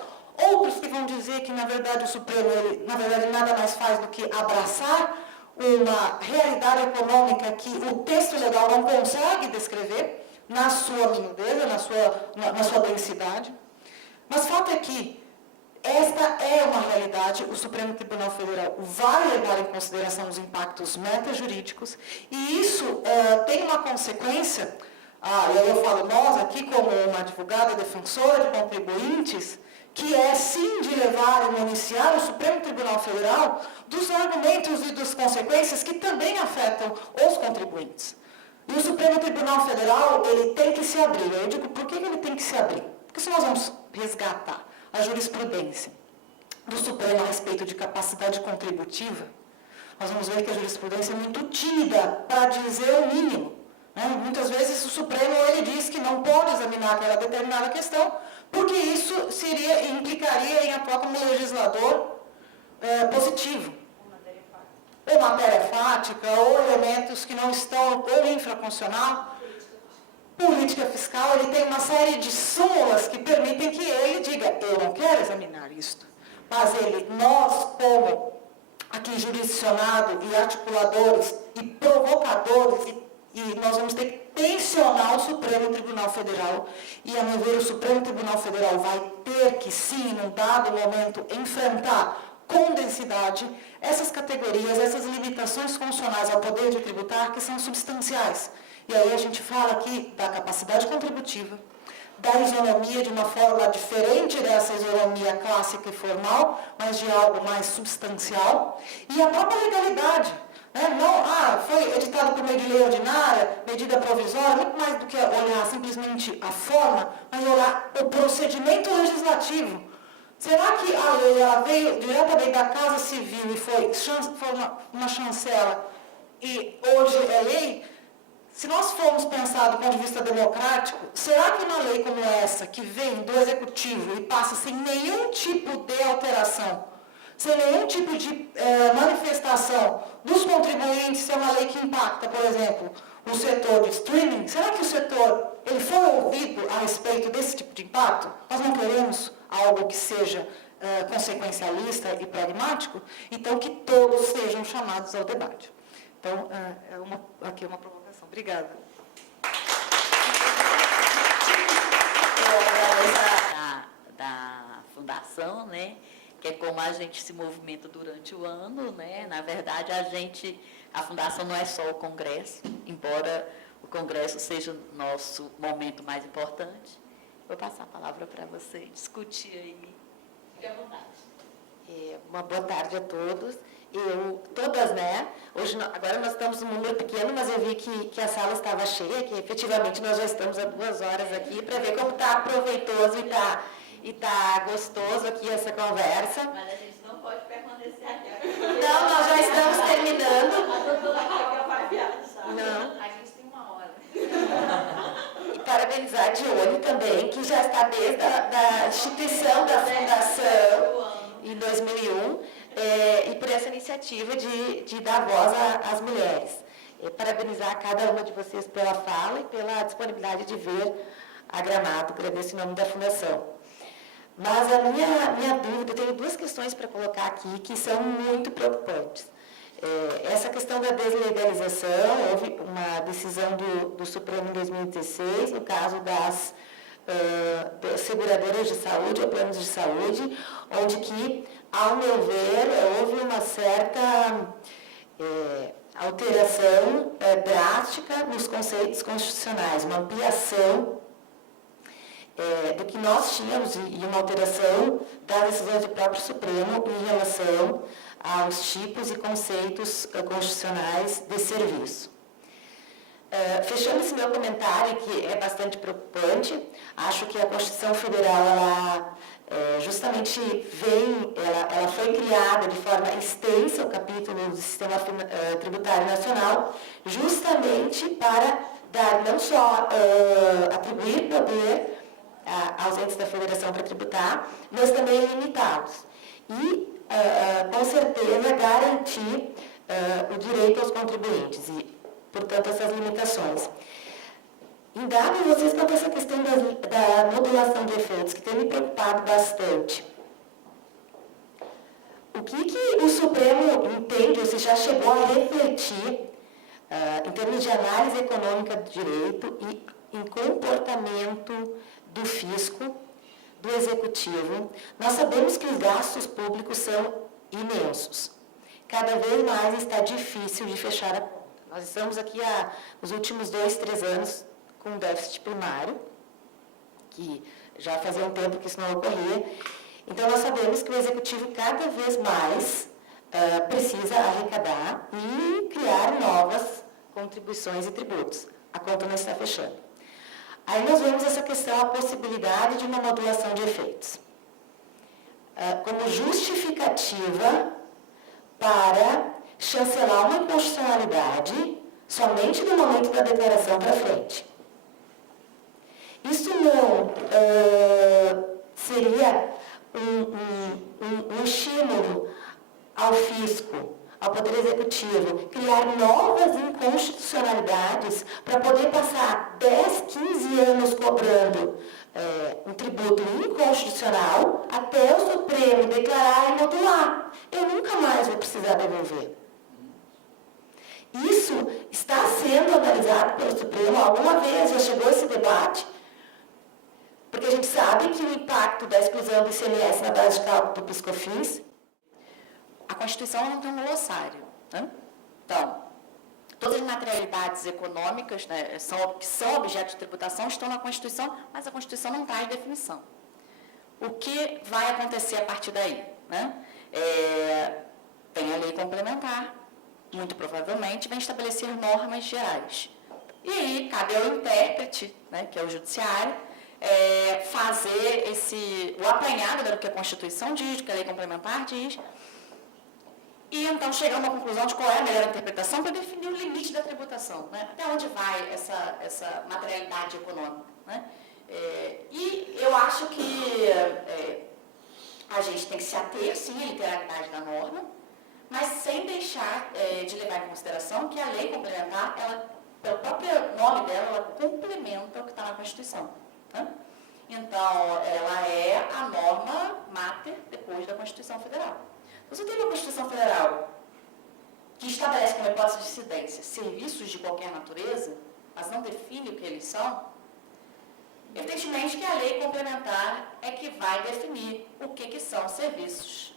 Outros que vão dizer que, na verdade, o Supremo, ele, na verdade, nada mais faz do que abraçar uma realidade econômica que o texto legal não consegue descrever na sua minudeza, na sua densidade. Mas fato é que esta é uma realidade, o Supremo Tribunal Federal vai levar em consideração os impactos metajurídicos, e isso tem uma consequência, e aí eu falo nós aqui como uma advogada defensora de contribuintes, que é sim de levar e municiar o Supremo Tribunal Federal dos argumentos e das consequências que também afetam os contribuintes. E o Supremo Tribunal Federal, ele tem que se abrir. Eu digo, por que ele tem que se abrir? Porque se nós vamos resgatar a jurisprudência do Supremo a respeito de capacidade contributiva, nós vamos ver que a jurisprudência é muito tímida para dizer o mínimo. Né? Muitas vezes o Supremo ele diz que não pode examinar aquela determinada questão, porque isso implicaria em atuar como legislador positivo. Ou matéria fática, ou elementos que não estão, ou infraconstitucional. Política fiscal, ele tem uma série de súmulas que permitem que ele diga, eu não quero examinar isto. Mas nós, como aqui jurisdicionado e articuladores e provocadores, e nós vamos ter que tensionar o Supremo Tribunal Federal, e a meu ver o Supremo Tribunal Federal vai ter que sim, num dado momento, enfrentar com densidade essas categorias, essas limitações constitucionais ao poder de tributar que são substanciais. E aí a gente fala aqui da capacidade contributiva, da isonomia de uma forma diferente dessa isonomia clássica e formal, mas de algo mais substancial, e a própria legalidade. Não, foi editado por meio de lei ordinária, medida provisória, muito mais do que olhar simplesmente a forma, mas olhar o procedimento legislativo. Será que a lei ela veio diretamente da Casa Civil e foi uma chancela e hoje é lei? Se nós formos pensar do ponto de vista democrático, será que uma lei como essa, que vem do Executivo e passa sem nenhum tipo de alteração, sem nenhum tipo de manifestação dos contribuintes, é uma lei que impacta, por exemplo, o setor de streaming, será que o setor ele foi ouvido a respeito desse tipo de impacto? Nós não queremos algo que seja consequencialista e pragmático, então que todos sejam chamados ao debate. Então, aqui é uma provocação. Obrigada. Da Fundação, né? Que é como a gente se movimenta durante o ano, né? Na verdade, a Fundação não é só o Congresso, embora o Congresso seja o nosso momento mais importante. Vou passar a palavra para você discutir aí. Fique à vontade. Uma boa tarde a todos. Todas, né? Agora nós estamos num número pequeno, mas eu vi que a sala estava cheia, que efetivamente nós já estamos há 2 horas aqui, para ver como está proveitoso e está gostoso aqui essa conversa. Mas a gente não pode permanecer aqui. Não, nós já estamos terminando. A doutora Raquel vai viajar. Não. A gente tem 1 hora. E parabenizar a Dione também, que já está desde a instituição da Fundação, em 2001, e por essa iniciativa de dar voz às mulheres. Parabenizar cada uma de vocês pela fala e pela disponibilidade de vir a Gramado, agradeço em nome da Fundação. Mas a minha dúvida, eu tenho 2 questões para colocar aqui que são muito preocupantes. Essa questão da deslegalização, houve uma decisão do Supremo em 2016, no caso das seguradoras de saúde ou planos de saúde, onde que, ao meu ver, houve uma certa alteração drástica nos conceitos constitucionais, uma ampliação do que nós tínhamos e uma alteração das decisões do próprio Supremo em relação aos tipos e conceitos constitucionais de serviço. Fechando esse meu comentário, que é bastante preocupante, acho que a Constituição Federal, ela justamente ela foi criada de forma extensa, o capítulo do Sistema Tributário Nacional, justamente para dar não só atribuir poder aos entes da federação para tributar, mas também limitá-los. E, com certeza, garantir o direito aos contribuintes e, portanto, essas limitações. Indago vocês quanto a essa questão da modulação de efeitos, que tem me preocupado bastante. O que o Supremo entende, ou se já chegou a refletir, em termos de análise econômica do direito e em comportamento do fisco, do executivo? Nós sabemos que os gastos públicos são imensos. Cada vez mais está difícil de fechar a conta. Nós estamos aqui nos últimos 2, 3 anos com um déficit primário, que já fazia um tempo que isso não ocorria. Então, nós sabemos que o executivo cada vez mais precisa arrecadar e criar novas contribuições e tributos. A conta não está fechando. Aí nós vemos essa questão, a possibilidade de uma modulação de efeitos, como justificativa para chancelar uma inconstitucionalidade somente no momento da declaração para frente. Isso não seria um estímulo ao fisco, ao Poder Executivo, criar novas inconstitucionalidades para poder passar 10, 15 anos cobrando um tributo inconstitucional até o Supremo declarar e modular. Eu nunca mais vou precisar devolver. Isso está sendo analisado pelo Supremo. Alguma vez já chegou esse debate? Porque a gente sabe que o impacto da exclusão do ICMS na base de cálculo do PIS/COFINS. A Constituição não tem um glossário, né? Então, todas as materialidades econômicas, né, que são objeto de tributação estão na Constituição, mas a Constituição não traz definição. O que vai acontecer a partir daí? Né? Tem a lei complementar, muito provavelmente, vai estabelecer normas gerais. E aí, cabe ao intérprete, né, que é o judiciário, fazer o apanhado do que a Constituição diz, do que a lei complementar diz, e então chegar a uma conclusão de qual é a melhor interpretação para definir o limite da tributação, né? Até onde vai essa materialidade econômica, né? E eu acho que a gente tem que se ater, sim, à literalidade da norma, mas sem deixar de levar em consideração que a lei complementar, pelo próprio nome dela, ela complementa o que está na Constituição, né? Então, ela é a norma máter depois da Constituição Federal. Você tem uma Constituição Federal que estabelece como hipótese de incidência serviços de qualquer natureza, mas não define o que eles são, evidentemente que a lei complementar é que vai definir o que são serviços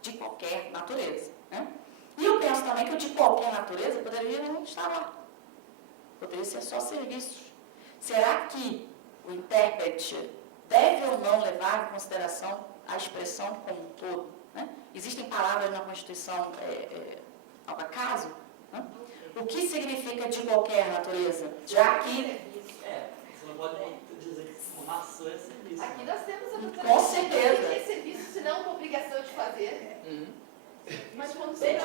de qualquer natureza, né? E eu penso também que o de qualquer natureza poderia não estar lá. Poderia ser só serviços. Será que o intérprete deve ou não levar em consideração a expressão como um todo? Né? Existem palavras na Constituição ao acaso? Né? O que significa de qualquer natureza? Já que... Você não pode dizer que uma maçã é serviço. Aqui nós temos a doutora Com certeza. que é serviço, se não uma obrigação de fazer. Mas quando você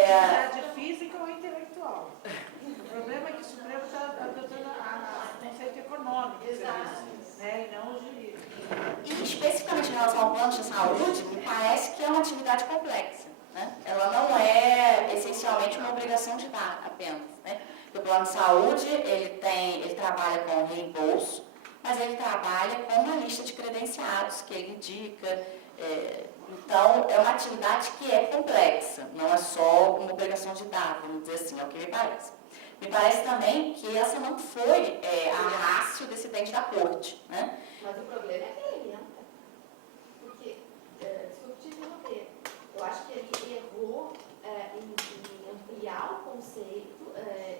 atividade física ou intelectual. O problema é que o Supremo está adotando o conceito econômico, né, e não o jurídico. E especificamente em relação ao plano de saúde, me parece que é uma atividade complexa, né? Ela não é essencialmente uma obrigação de dar apenas, né? O plano de saúde, ele trabalha com reembolso, mas ele trabalha com uma lista de credenciados que ele indica. Então, é uma atividade que é complexa, não é só uma obrigação de dar, vamos dizer assim, é o que me parece. Me parece também que essa não foi a ratio decidente da corte, né? Mas o problema é que ele entra. Porque, desculpe te interromper, eu acho que ele errou em ampliar o conceito,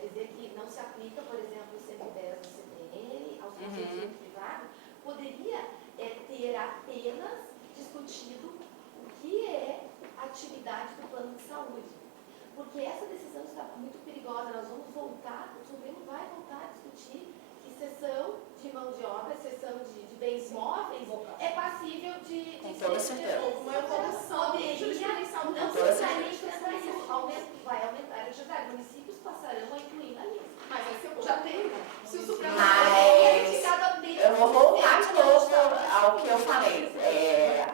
dizer que não se aplica, por exemplo, o 110 do CPN, aos conceitos do privado, poderia ter apenas discutido o que é atividade do plano de saúde. Porque essa decisão está muito perigosa, nós vamos voltar, o Supremo vai voltar a discutir que cessão de mão de obra, cessão de bens móveis, é passível de toda certeza. Uma evolução poderia não necessariamente para isso, vai aumentar a Universidade, municípios passarão a incluir na lista. Mas esse já tem, né? Se o Supremo eu vou voltar de novo ao que eu falei.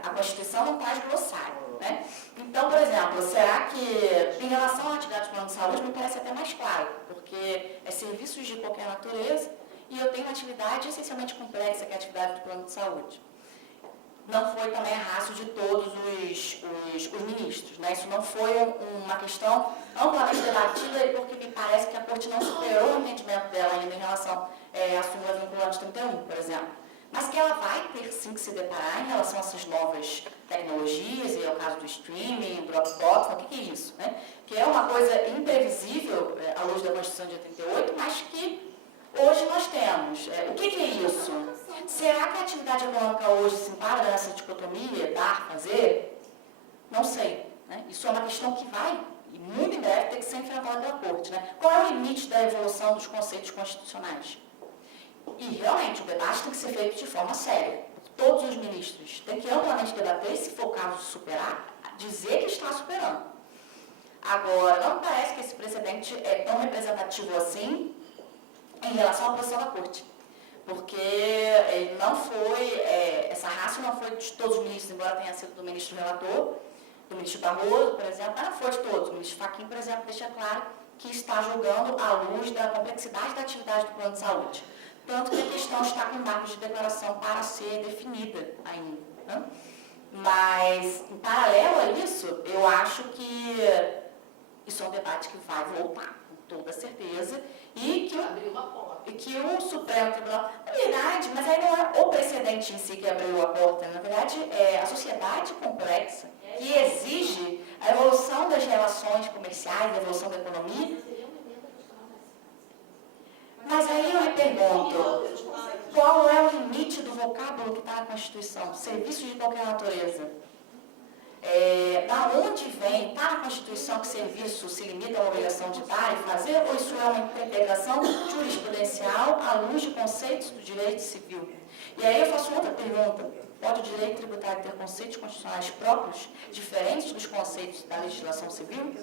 A Constituição não traz glossário, né? Então, por exemplo, será que, em relação à atividade de plano de saúde, me parece até mais claro, porque é serviços de qualquer natureza e eu tenho uma atividade essencialmente complexa, que é a atividade do plano de saúde. Não foi também a rácio de todos os ministros, né? Isso não foi uma questão amplamente debatida, porque me parece que a Corte não superou o entendimento dela ainda em relação à súmula vinculante 31, por exemplo. Mas que ela vai ter sim que se deparar em relação a essas novas tecnologias, e é o caso do streaming, do Dropbox, o que é isso, né? Que é uma coisa imprevisível à luz da Constituição de 88, mas que hoje nós temos. O que é isso? Será que a atividade econômica hoje se enquadra nessa dicotomia, dar, fazer? Não sei, né? Isso é uma questão que vai, e muito em breve, ter que ser enfrentada pela Corte, né? Qual é o limite da evolução dos conceitos constitucionais? E, realmente, o debate tem que ser feito de forma séria. Todos os ministros têm que amplamente debater, se for o caso de superar, dizer que está superando. Agora, não me parece que esse precedente é tão representativo assim em relação à posição da Corte. Porque ele não foi, essa rácio não foi de todos os ministros, embora tenha sido do ministro relator, do ministro Barroso, por exemplo, mas não foi de todos. O ministro Fachin, por exemplo, deixa claro que está julgando à luz da complexidade da atividade do plano de saúde. Tanto que a questão está com marcos de declaração para ser definida ainda, né? Mas, em paralelo a isso, eu acho que isso é um debate que vai voltar, com toda certeza, e que o Supremo Tribunal, na verdade, mas aí não é o precedente em si que abriu a porta, na verdade é a sociedade complexa que exige a evolução das relações comerciais, a evolução da economia. Mas aí eu me pergunto, qual é o limite do vocábulo que está na Constituição? Serviços de qualquer natureza. Da onde vem, está na Constituição que serviço se limita a uma obrigação de dar e fazer, ou isso é uma interpretação jurisprudencial à luz de conceitos do direito civil? E aí eu faço outra pergunta. Pode o direito tributário ter conceitos constitucionais próprios, diferentes dos conceitos da legislação civil?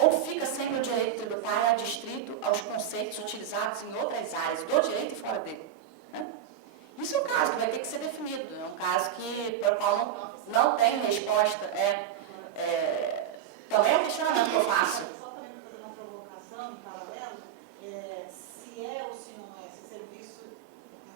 Ou fica sempre o direito tributário adstrito aos conceitos utilizados em outras áreas do direito e fora dele? Né? Isso é um caso que vai ter que ser definido, é um caso para o qual não tem resposta. Também é um questionamento que eu faço. Só também para fazer uma provocação em paralelo, se é ou se não é, esse serviço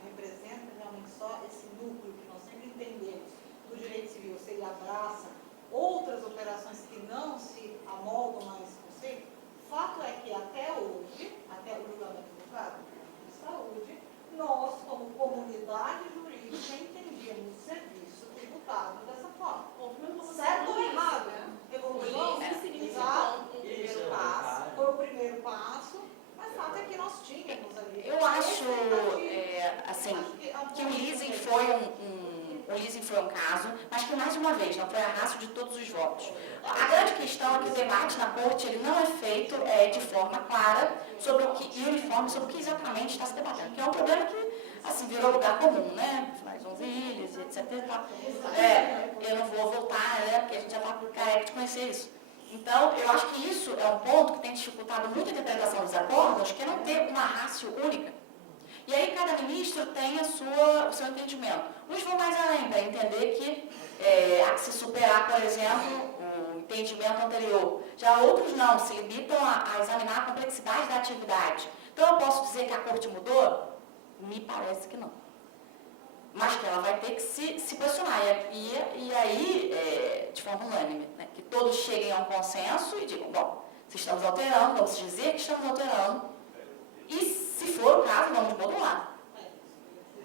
representa realmente só esse núcleo que nós sempre entendemos do direito civil, se ele abraça outras operações que não se amoldam a esse conceito, fato é que até hoje, até o julgamento do Código de Saúde, nós, como comunidade jurídica, entendíamos o serviço tributado dessa forma. Certo ou errado? Evolução, foi o primeiro passo, mas fato é que nós tínhamos ali. Eu acho, que o leasing foi um caso, mas que, mais uma vez, não foi a rácio de todos os votos. A grande questão é que o debate na Corte ele não é feito de forma clara e uniforme sobre o que exatamente está se debatendo, que é um problema que virou lugar comum, né? Mais 11 ilhas, etc. Eu não vou voltar, né? Porque a gente já está careca de conhecer isso. Então, eu acho que isso é um ponto que tem dificultado muito a interpretação dos acordos, que é não ter uma rácio única. E aí cada ministro tem o seu entendimento. Uns vão mais além para entender que há que se superar, por exemplo, o entendimento anterior. Já outros não, se limitam a examinar a complexidade da atividade. Então eu posso dizer que a Corte mudou? Me parece que não. Mas que ela vai ter que se posicionar. E aí, de forma unânime, né? Que todos cheguem a um consenso e digam, bom, se estamos alterando, vamos dizer que estamos alterando. E se for o caso, vamos modular.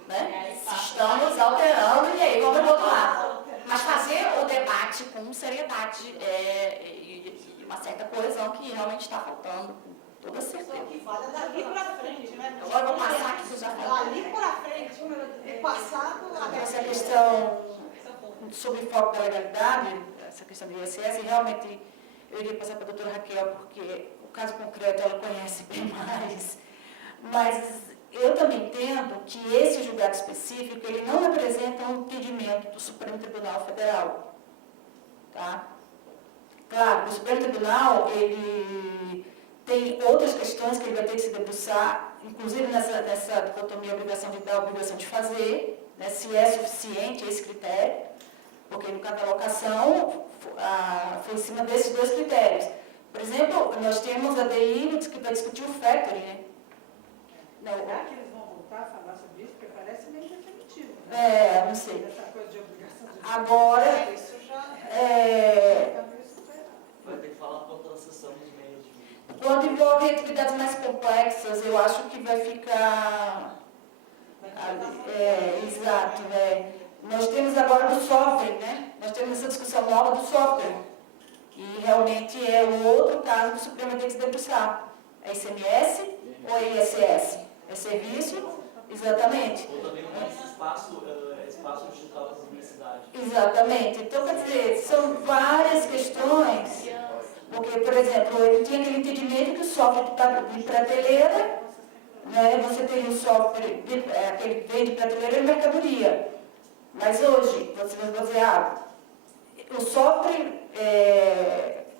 Né? Se estamos alterando, e aí vamos modular. Mas fazer o debate com seriedade e uma certa coesão que realmente está faltando, com toda certeza. Que vale dali para frente, né? Agora eu vou passar aqui, você já falou. Dali para frente, o passado... Essa questão sobre o foco da legalidade, essa questão do ISS, realmente eu iria passar para a doutora Raquel, porque o caso concreto ela conhece bem mais. Mas eu também entendo que esse julgado específico, ele não representa um entendimento do Supremo Tribunal Federal. Tá? Claro, o Supremo Tribunal, ele tem outras questões que ele vai ter que se debruçar, inclusive nessa dicotomia obrigação de dar, obrigação de fazer, né, se é suficiente esse critério, porque no caso da locação foi em cima desses dois critérios. Por exemplo, nós temos a DI que vai discutir o factoring, né? Não, Será que eles vão voltar a falar sobre isso? Porque parece meio definitivo, né? não sei. Essa coisa de obrigação de Agora, isso já Vai ter que falar quanto a sessão dos meios de... quando envolve atividades mais complexas, eu acho que vai ficar... exato, né? Nós temos agora do software, né? Nós temos essa discussão nova do software. E realmente é um outro caso que o Supremo tem que se debruçar. É ICMS ou é ISS? É serviço? Exatamente. Ou também mais espaço digital das universidades. Exatamente. Então, quer dizer, são várias questões. Porque, por exemplo, ele tinha aquele entendimento que o software de prateleira, né, você tem o software aquele que vem de prateleira e mercadoria. Mas hoje, você vai dizer, o software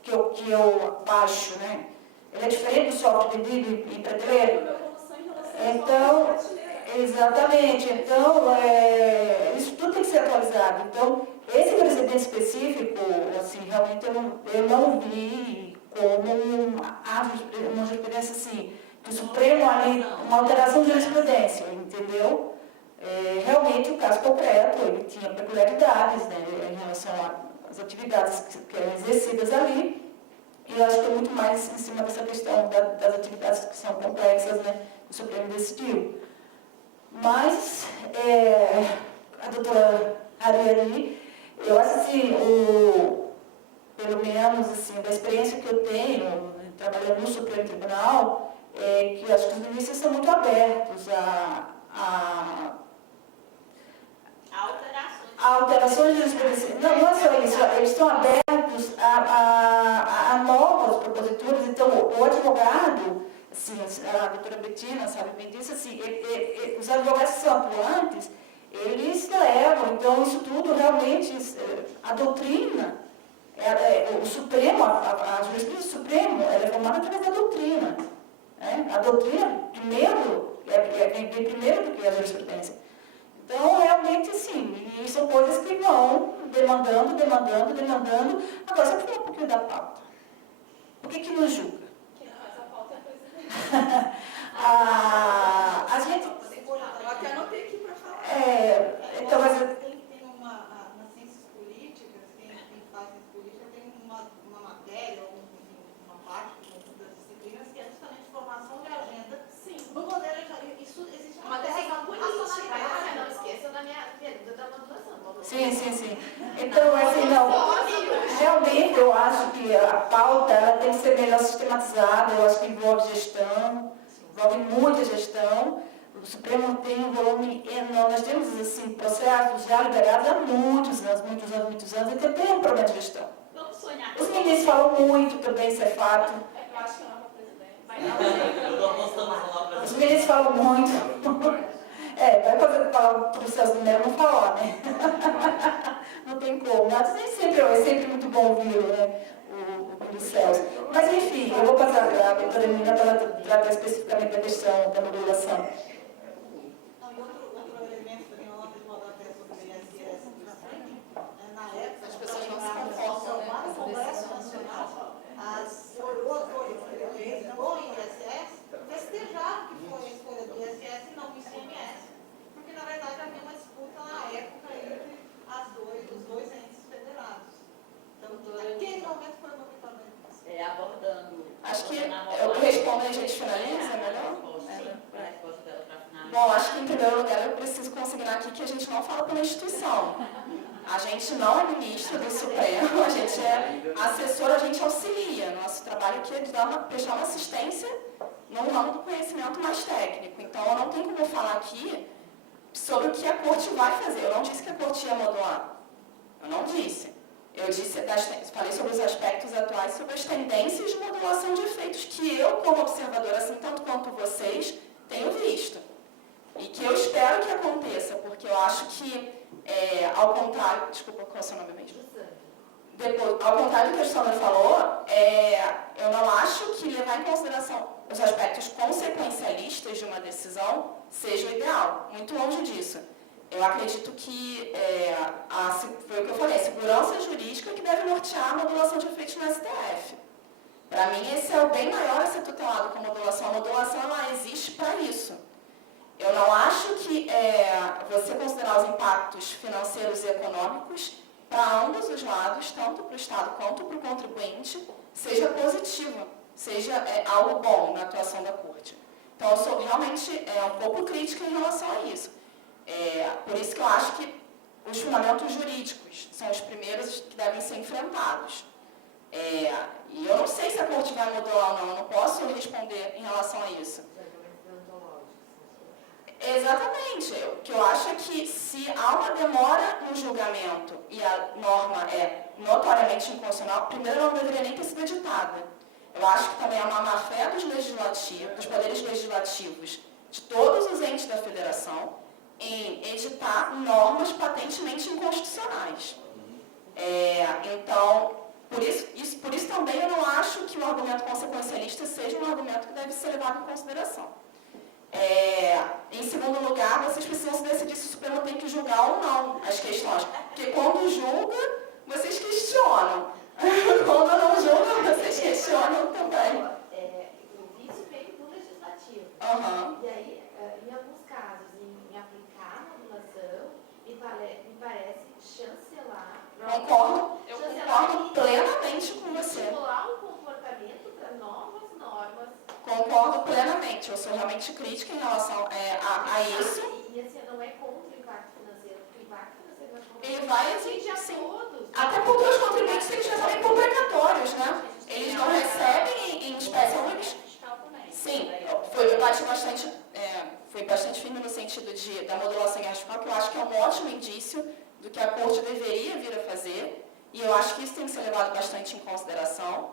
que eu baixo, né, ele é diferente do software vendido em prateleira. Então, exatamente. Então, isso tudo tem que ser atualizado. Então, esse precedente específico, assim, realmente eu não vi como uma jurisprudência assim, que o Supremo ali, uma alteração de jurisprudência, entendeu? Realmente, o caso concreto, ele tinha peculiaridades, né, em relação às atividades que eram exercidas ali, e eu acho que é muito mais em cima dessa questão das atividades que são complexas, né, que o Supremo decidiu. Mas, a doutora Ariane, eu acho assim, pelo menos assim, da experiência que eu tenho, trabalhando no Supremo Tribunal, que eu acho que os ministros são muito abertos a alterações de jurisprudência. Não é só isso, eles estão abertos a novas proposituras. Então, o advogado, assim, a doutora Bettina sabe bem disso, assim, os advogados que são atuantes, eles levam, então isso tudo realmente, a doutrina, o Supremo, a jurisprudência do Supremo, ela é formada através da doutrina. Né? A doutrina, primeiro, vem primeiro do que a jurisprudência. Então, realmente, sim, e são coisas que vão demandando. Agora, só falar um pouquinho da pauta. Por que nos julga? Quem faz a pauta é a coisa A gente... Eu até anotei aqui para falar. Então, mas... Tem nas ciências políticas, quem faz ciência política tem uma matéria, ou uma parte das disciplinas, que é justamente formação de agenda. Sim. No modelo, isso existe uma decisão política. Não esqueça da minha pergunta da modulação. Sim. Então, assim, não. Realmente, eu acho que a pauta ela tem que ser melhor sistematizada. Eu acho que envolve gestão, envolve muita gestão. O Supremo tem um volume enorme. Nós temos, assim, processos já liberados há muitos anos, então tem um problema de gestão. Vamos sonhar. Os ministros falam muito também, isso é fato. Eu acho que não é uma presidente. Eu estou apostando na palavra. Os ministros falam muito. Vai fazer falar para os seus números não falar, né? Não tem como. Mas nem sempre, é sempre muito bom ouvir, né, o Celso. Mas, enfim, eu vou passar para a doutora Nina para ela tratar especificamente da questão da modulação. Outro elemento também, uma nota de rodapé sobre o ISS, na época, As pessoas não se conformam, né? no Congresso Nacional, as autores do ISS festejaram que foi a escolha do ISS e não do ICMS. Porque, na verdade, havia uma disputa na época entre os dois entes federados. Então, naquele momento foi uma vitória. Abordando. Acho que eu respondo e a gente finaliza, melhor? A resposta dela para finalizar. Bom, acho que em primeiro lugar eu preciso consignar aqui que a gente não fala pela instituição. A gente não é ministro do Supremo, a gente é assessor, a gente auxilia. Nosso trabalho aqui é de prestar uma assistência no ramo do conhecimento mais técnico. Então, eu não tenho como falar aqui sobre o que a Corte vai fazer. Eu não disse que a Corte ia modular. Eu não disse. Eu falei sobre os aspectos atuais, sobre as tendências de modulação de efeitos que eu, como observadora, assim tanto quanto vocês, tenho visto. E que eu espero que aconteça, porque eu acho que, ao contrário... Desculpa, qual é o seu nome mesmo? Depois, ao contrário do que a Sandra falou, eu não acho que levar em consideração os aspectos consequencialistas de uma decisão seja o ideal, muito longe disso. Eu acredito que, foi o que eu falei, a segurança jurídica que deve nortear a modulação de efeitos no STF. Para mim, esse é o bem maior a ser tutelado com a modulação. A modulação, ela existe para isso. Eu não acho que você considerar os impactos financeiros e econômicos para ambos os lados, tanto para o Estado quanto para o contribuinte, seja positivo, seja algo bom na atuação da Corte. Então, eu sou realmente um pouco crítica em relação a isso. Por isso que eu acho que os fundamentos jurídicos são os primeiros que devem ser enfrentados. E eu não sei se a Corte vai modular ou não, eu não posso responder em relação a isso. Exatamente. O que eu acho é que se há uma demora no julgamento e a norma é notoriamente inconstitucional, primeiro ela não deveria nem ter sido editada. Eu acho que também há uma má-fé dos poderes legislativos de todos os entes da federação em editar normas patentemente inconstitucionais. Então, por isso também eu não acho que o argumento consequencialista seja um argumento que deve ser levado em consideração. Em segundo lugar, vocês precisam se decidir se o Supremo tem que julgar ou não as questões. Porque quando julga, vocês questionam. Quando não julga, vocês questionam também. O vício veio do legislativo. Uhum. E aí, em alguns casos, em aplicar a modulação, me parece chancelar. Eu concordo plenamente com você. Estimular o comportamento para novas normas. Concordo plenamente. Eu sou realmente crítica em relação a isso. E assim, não é contra o impacto financeiro, porque o impacto financeiro vai Ele vai exigir, sim. todos. Até porque os contribuintes eles recebem por precatórios, né? Eles não recebem em espécie única. Sim, eu bati bastante, foi bastante firme no sentido da modulação em fiscal, que eu acho que é um ótimo indício do que a Corte deveria vir a fazer, e eu acho que isso tem que ser levado bastante em consideração.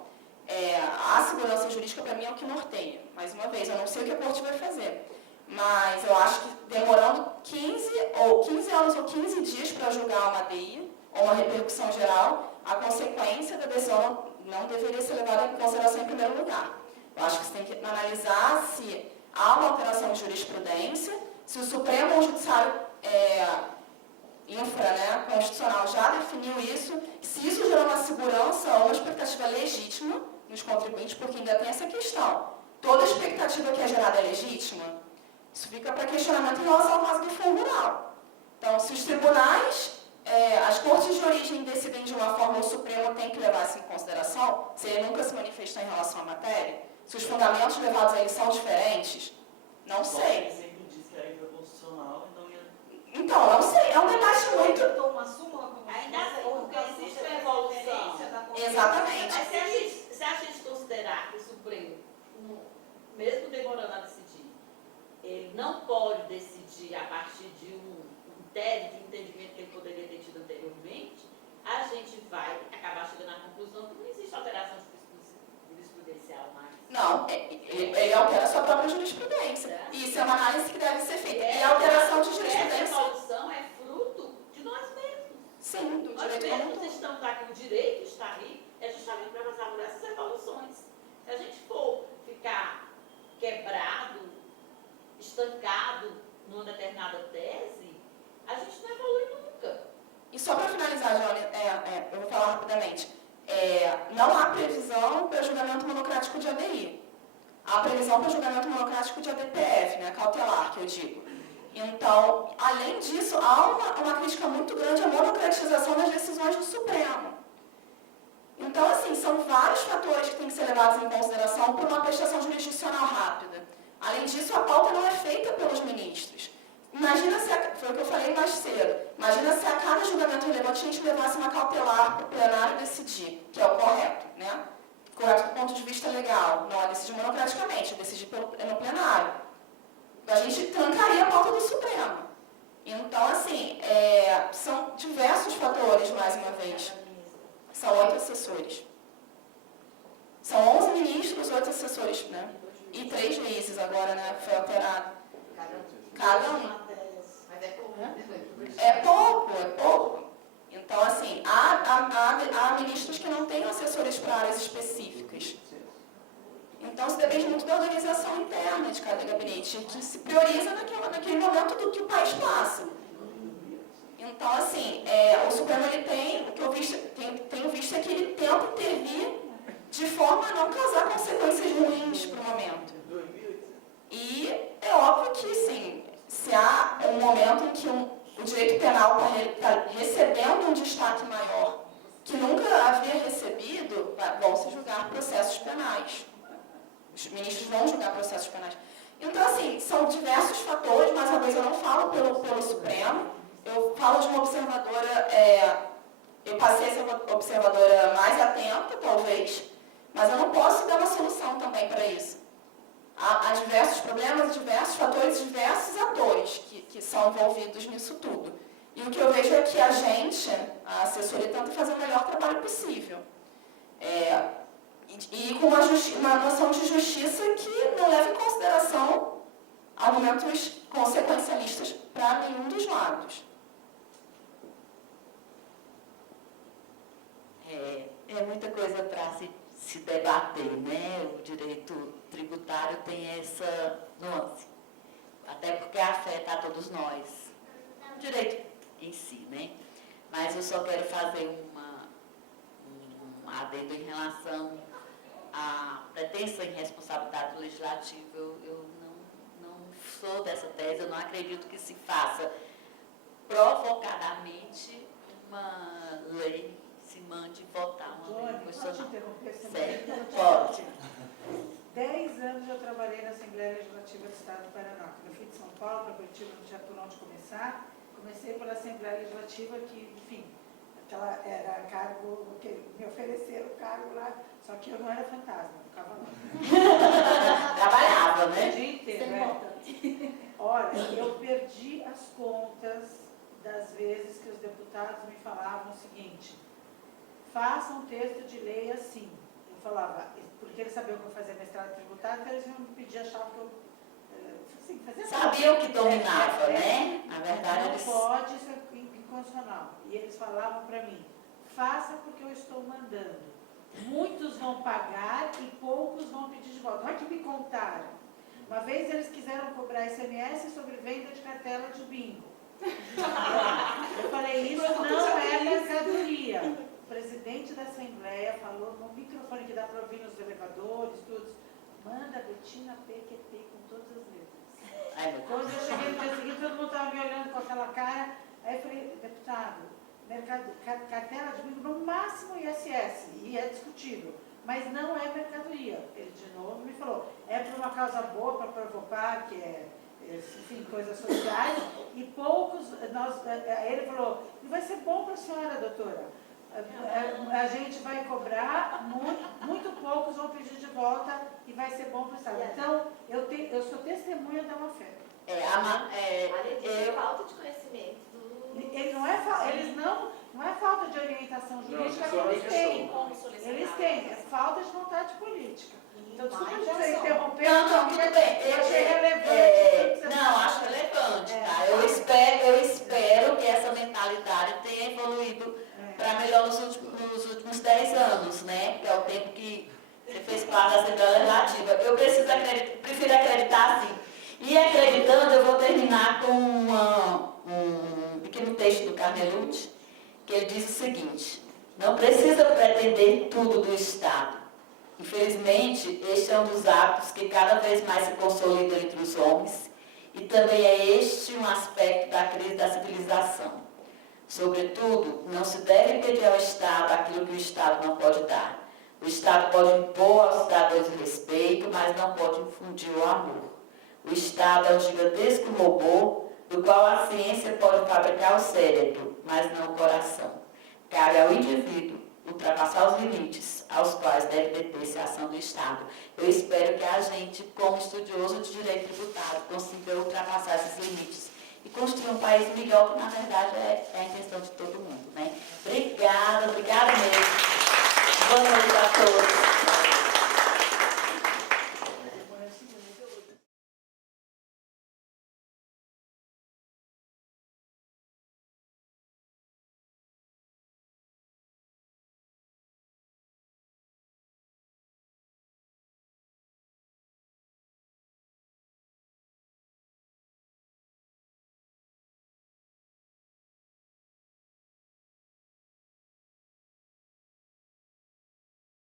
A segurança jurídica, para mim, é o que norteia. Mais uma vez, eu não sei o que a Corte vai fazer, mas eu acho que demorando 15 anos ou 15 dias para julgar uma DI, ou uma repercussão geral, a consequência da decisão não deveria ser levada em consideração em primeiro lugar. Eu acho que você tem que analisar se há uma alteração de jurisprudência, se o Supremo ou o Judiciário constitucional já definiu isso, se isso gerou uma segurança ou uma expectativa legítima nos contribuintes, porque ainda tem essa questão. Toda expectativa que é gerada é legítima? Isso fica para questionamento em relação ao caso do Fundo. Então, se os tribunais, as cortes de origem decidem de uma forma, o Supremo tem que levar isso em consideração, se ele nunca se manifestou em relação à matéria, se os fundamentos levados a ele são diferentes, não sei. Ele sempre disse que era inconstitucional e não ia... Então, não sei, é um debate muito... Uma súmula como Ainda assim, porque existe uma evolução. Exatamente. Mas se a gente considerar que o Supremo, mesmo demorando a decidir, ele não pode decidir a partir de um tese de entendimento que ele poderia ter tido anteriormente, a gente vai acabar chegando à conclusão que não existe alteração jurisprudencial mais. Não, ele altera a sua própria jurisprudência. E isso é uma análise que deve ser feita. E a alteração de jurisprudência... Essa evolução é fruto de nós mesmos. Sim, do Nós direito como um mesmos todo. estamos aqui, o direito está aí, é justamente para passar por essas evoluções. Se a gente for ficar quebrado, estancado numa determinada tese, a gente não evolui nunca. E só para finalizar, Johnny, eu vou falar rapidamente. Não há previsão para julgamento monocrático de ADI. Há previsão para julgamento monocrático de ADPF, cautelar, que eu digo. Então, além disso, há uma crítica muito grande à monocratização das decisões do Supremo. Então, assim, são vários fatores que têm que ser levados em consideração por uma prestação jurisdicional rápida. Além disso, a pauta não é feita pelos ministros. Imagina se, foi o que eu falei mais cedo, imagina se a cada julgamento relevante a gente levasse uma cautelar para o plenário decidir, que é o correto, Correto do ponto de vista legal, não é decidir monocraticamente, é decidir no plenário. A gente trancaria a pauta do Supremo. Então, assim, são diversos fatores, mais uma vez. São 8 assessores. São 11 ministros, 8 assessores, E 3 juízes agora, foi alterado. Cada um. Mas é comum, É pouco. Então, assim, a ministra para áreas específicas. Então, isso depende muito da organização interna de cada gabinete, que se prioriza naquele momento do que o país passa. Então, assim, o Supremo ele tem, o que eu tenho visto é que ele tenta intervir de forma a não causar consequências ruins para o momento. E é óbvio que, sim, se há um momento em que o direito penal está recebendo um destaque maior que nunca havia recebido, vão se julgar processos penais. Os ministros vão julgar processos penais. Então, assim, são diversos fatores, mais uma vez eu não falo pelo Supremo, eu falo de uma observadora, eu passei a ser uma observadora mais atenta, talvez, mas eu não posso dar uma solução também para isso. Há diversos problemas, diversos fatores, diversos atores que são envolvidos nisso tudo. E o que eu vejo é que a gente, a assessoria, tenta fazer o melhor trabalho possível. E com uma noção de justiça que não leva em consideração argumentos consequencialistas para nenhum dos lados. É muita coisa para se debater, né? O direito tributário tem essa nuance, até porque afeta a todos nós, o direito em si, né? Mas eu só quero fazer um adendo em relação à pretensa irresponsabilidade do legislativo. Eu não sou dessa tese, eu não acredito que se faça provocadamente uma lei, se mande votar uma lei constitucional. Certo? Pode. 10 anos eu trabalhei na Assembleia Legislativa do Estado do Paraná. Eu fui de São Paulo para Curitiba, não tinha por onde começar. Comecei pela Assembleia Legislativa, que, enfim, aquela era cargo, que me ofereceram o cargo lá, só que eu não era fantasma, eu ficava lá. Trabalhava, né? O dia inteiro, Olha, eu perdi as contas das vezes que os deputados me falavam o seguinte: faça um texto de lei assim. Eu falava, porque eles sabiam que eu fazia mestrado tributário, então eles iam me pedir, achavam que eu assim, fazia. Sabiam que dominava, né? Na verdade, não eles... pode, isso é inconstitucional. E eles falavam para mim, faça porque eu estou mandando. Muitos vão pagar e poucos vão pedir de volta. Olha que me contaram. Uma vez eles quiseram cobrar ICMS sobre venda de cartela de bingo. Eu falei, isso não é mercadoria. O presidente da Assembleia falou no microfone que dá para ouvir nos elevadores, tudo. Manda a Betina PQP com todas as letras. Quando eu cheguei no dia seguinte, todo mundo estava me olhando com aquela cara. Aí eu falei, deputado, cartela de bingo no máximo ISS, e é discutível, mas não é mercadoria. Ele de novo me falou, é por uma causa boa, para provocar, que enfim, coisas sociais, e poucos, aí ele falou, e vai ser bom para a senhora, doutora. A gente vai cobrar, muito poucos vão pedir de volta e vai ser bom para o Estado. Então, eu sou testemunha da má-fé. Falta de conhecimento. Eles não é falta de orientação jurídica que eles têm. Eles têm, é falta de vontade política. Então, desculpa dizer, interromper. Não, tudo bem. Eu achei relevante. Não, acho relevante, tá? Eu espero que essa mentalidade tenha evoluído para melhor nos últimos 10 anos, né? Que é o tempo que você fez parte da Assembleia Legislativa. Eu prefiro acreditar assim. E acreditando, eu vou terminar com um pequeno texto do Carnelucci, que ele diz o seguinte: não precisa pretender tudo do Estado. Infelizmente, este é um dos hábitos que cada vez mais se consolida entre os homens, e também é este um aspecto da crise da civilização. Sobretudo, não se deve pedir ao Estado aquilo que o Estado não pode dar. O Estado pode impor aos cidadãos o respeito, mas não pode infundir o amor. O Estado é um gigantesco robô do qual a ciência pode fabricar o cérebro, mas não o coração. Cabe ao indivíduo ultrapassar os limites aos quais deve deter-se a ação do Estado. Eu espero que a gente, como estudioso de direito tributário, consiga ultrapassar esses limites e construir um país melhor, que na verdade é a intenção de todo mundo, né? Obrigada mesmo. Boa noite a todos.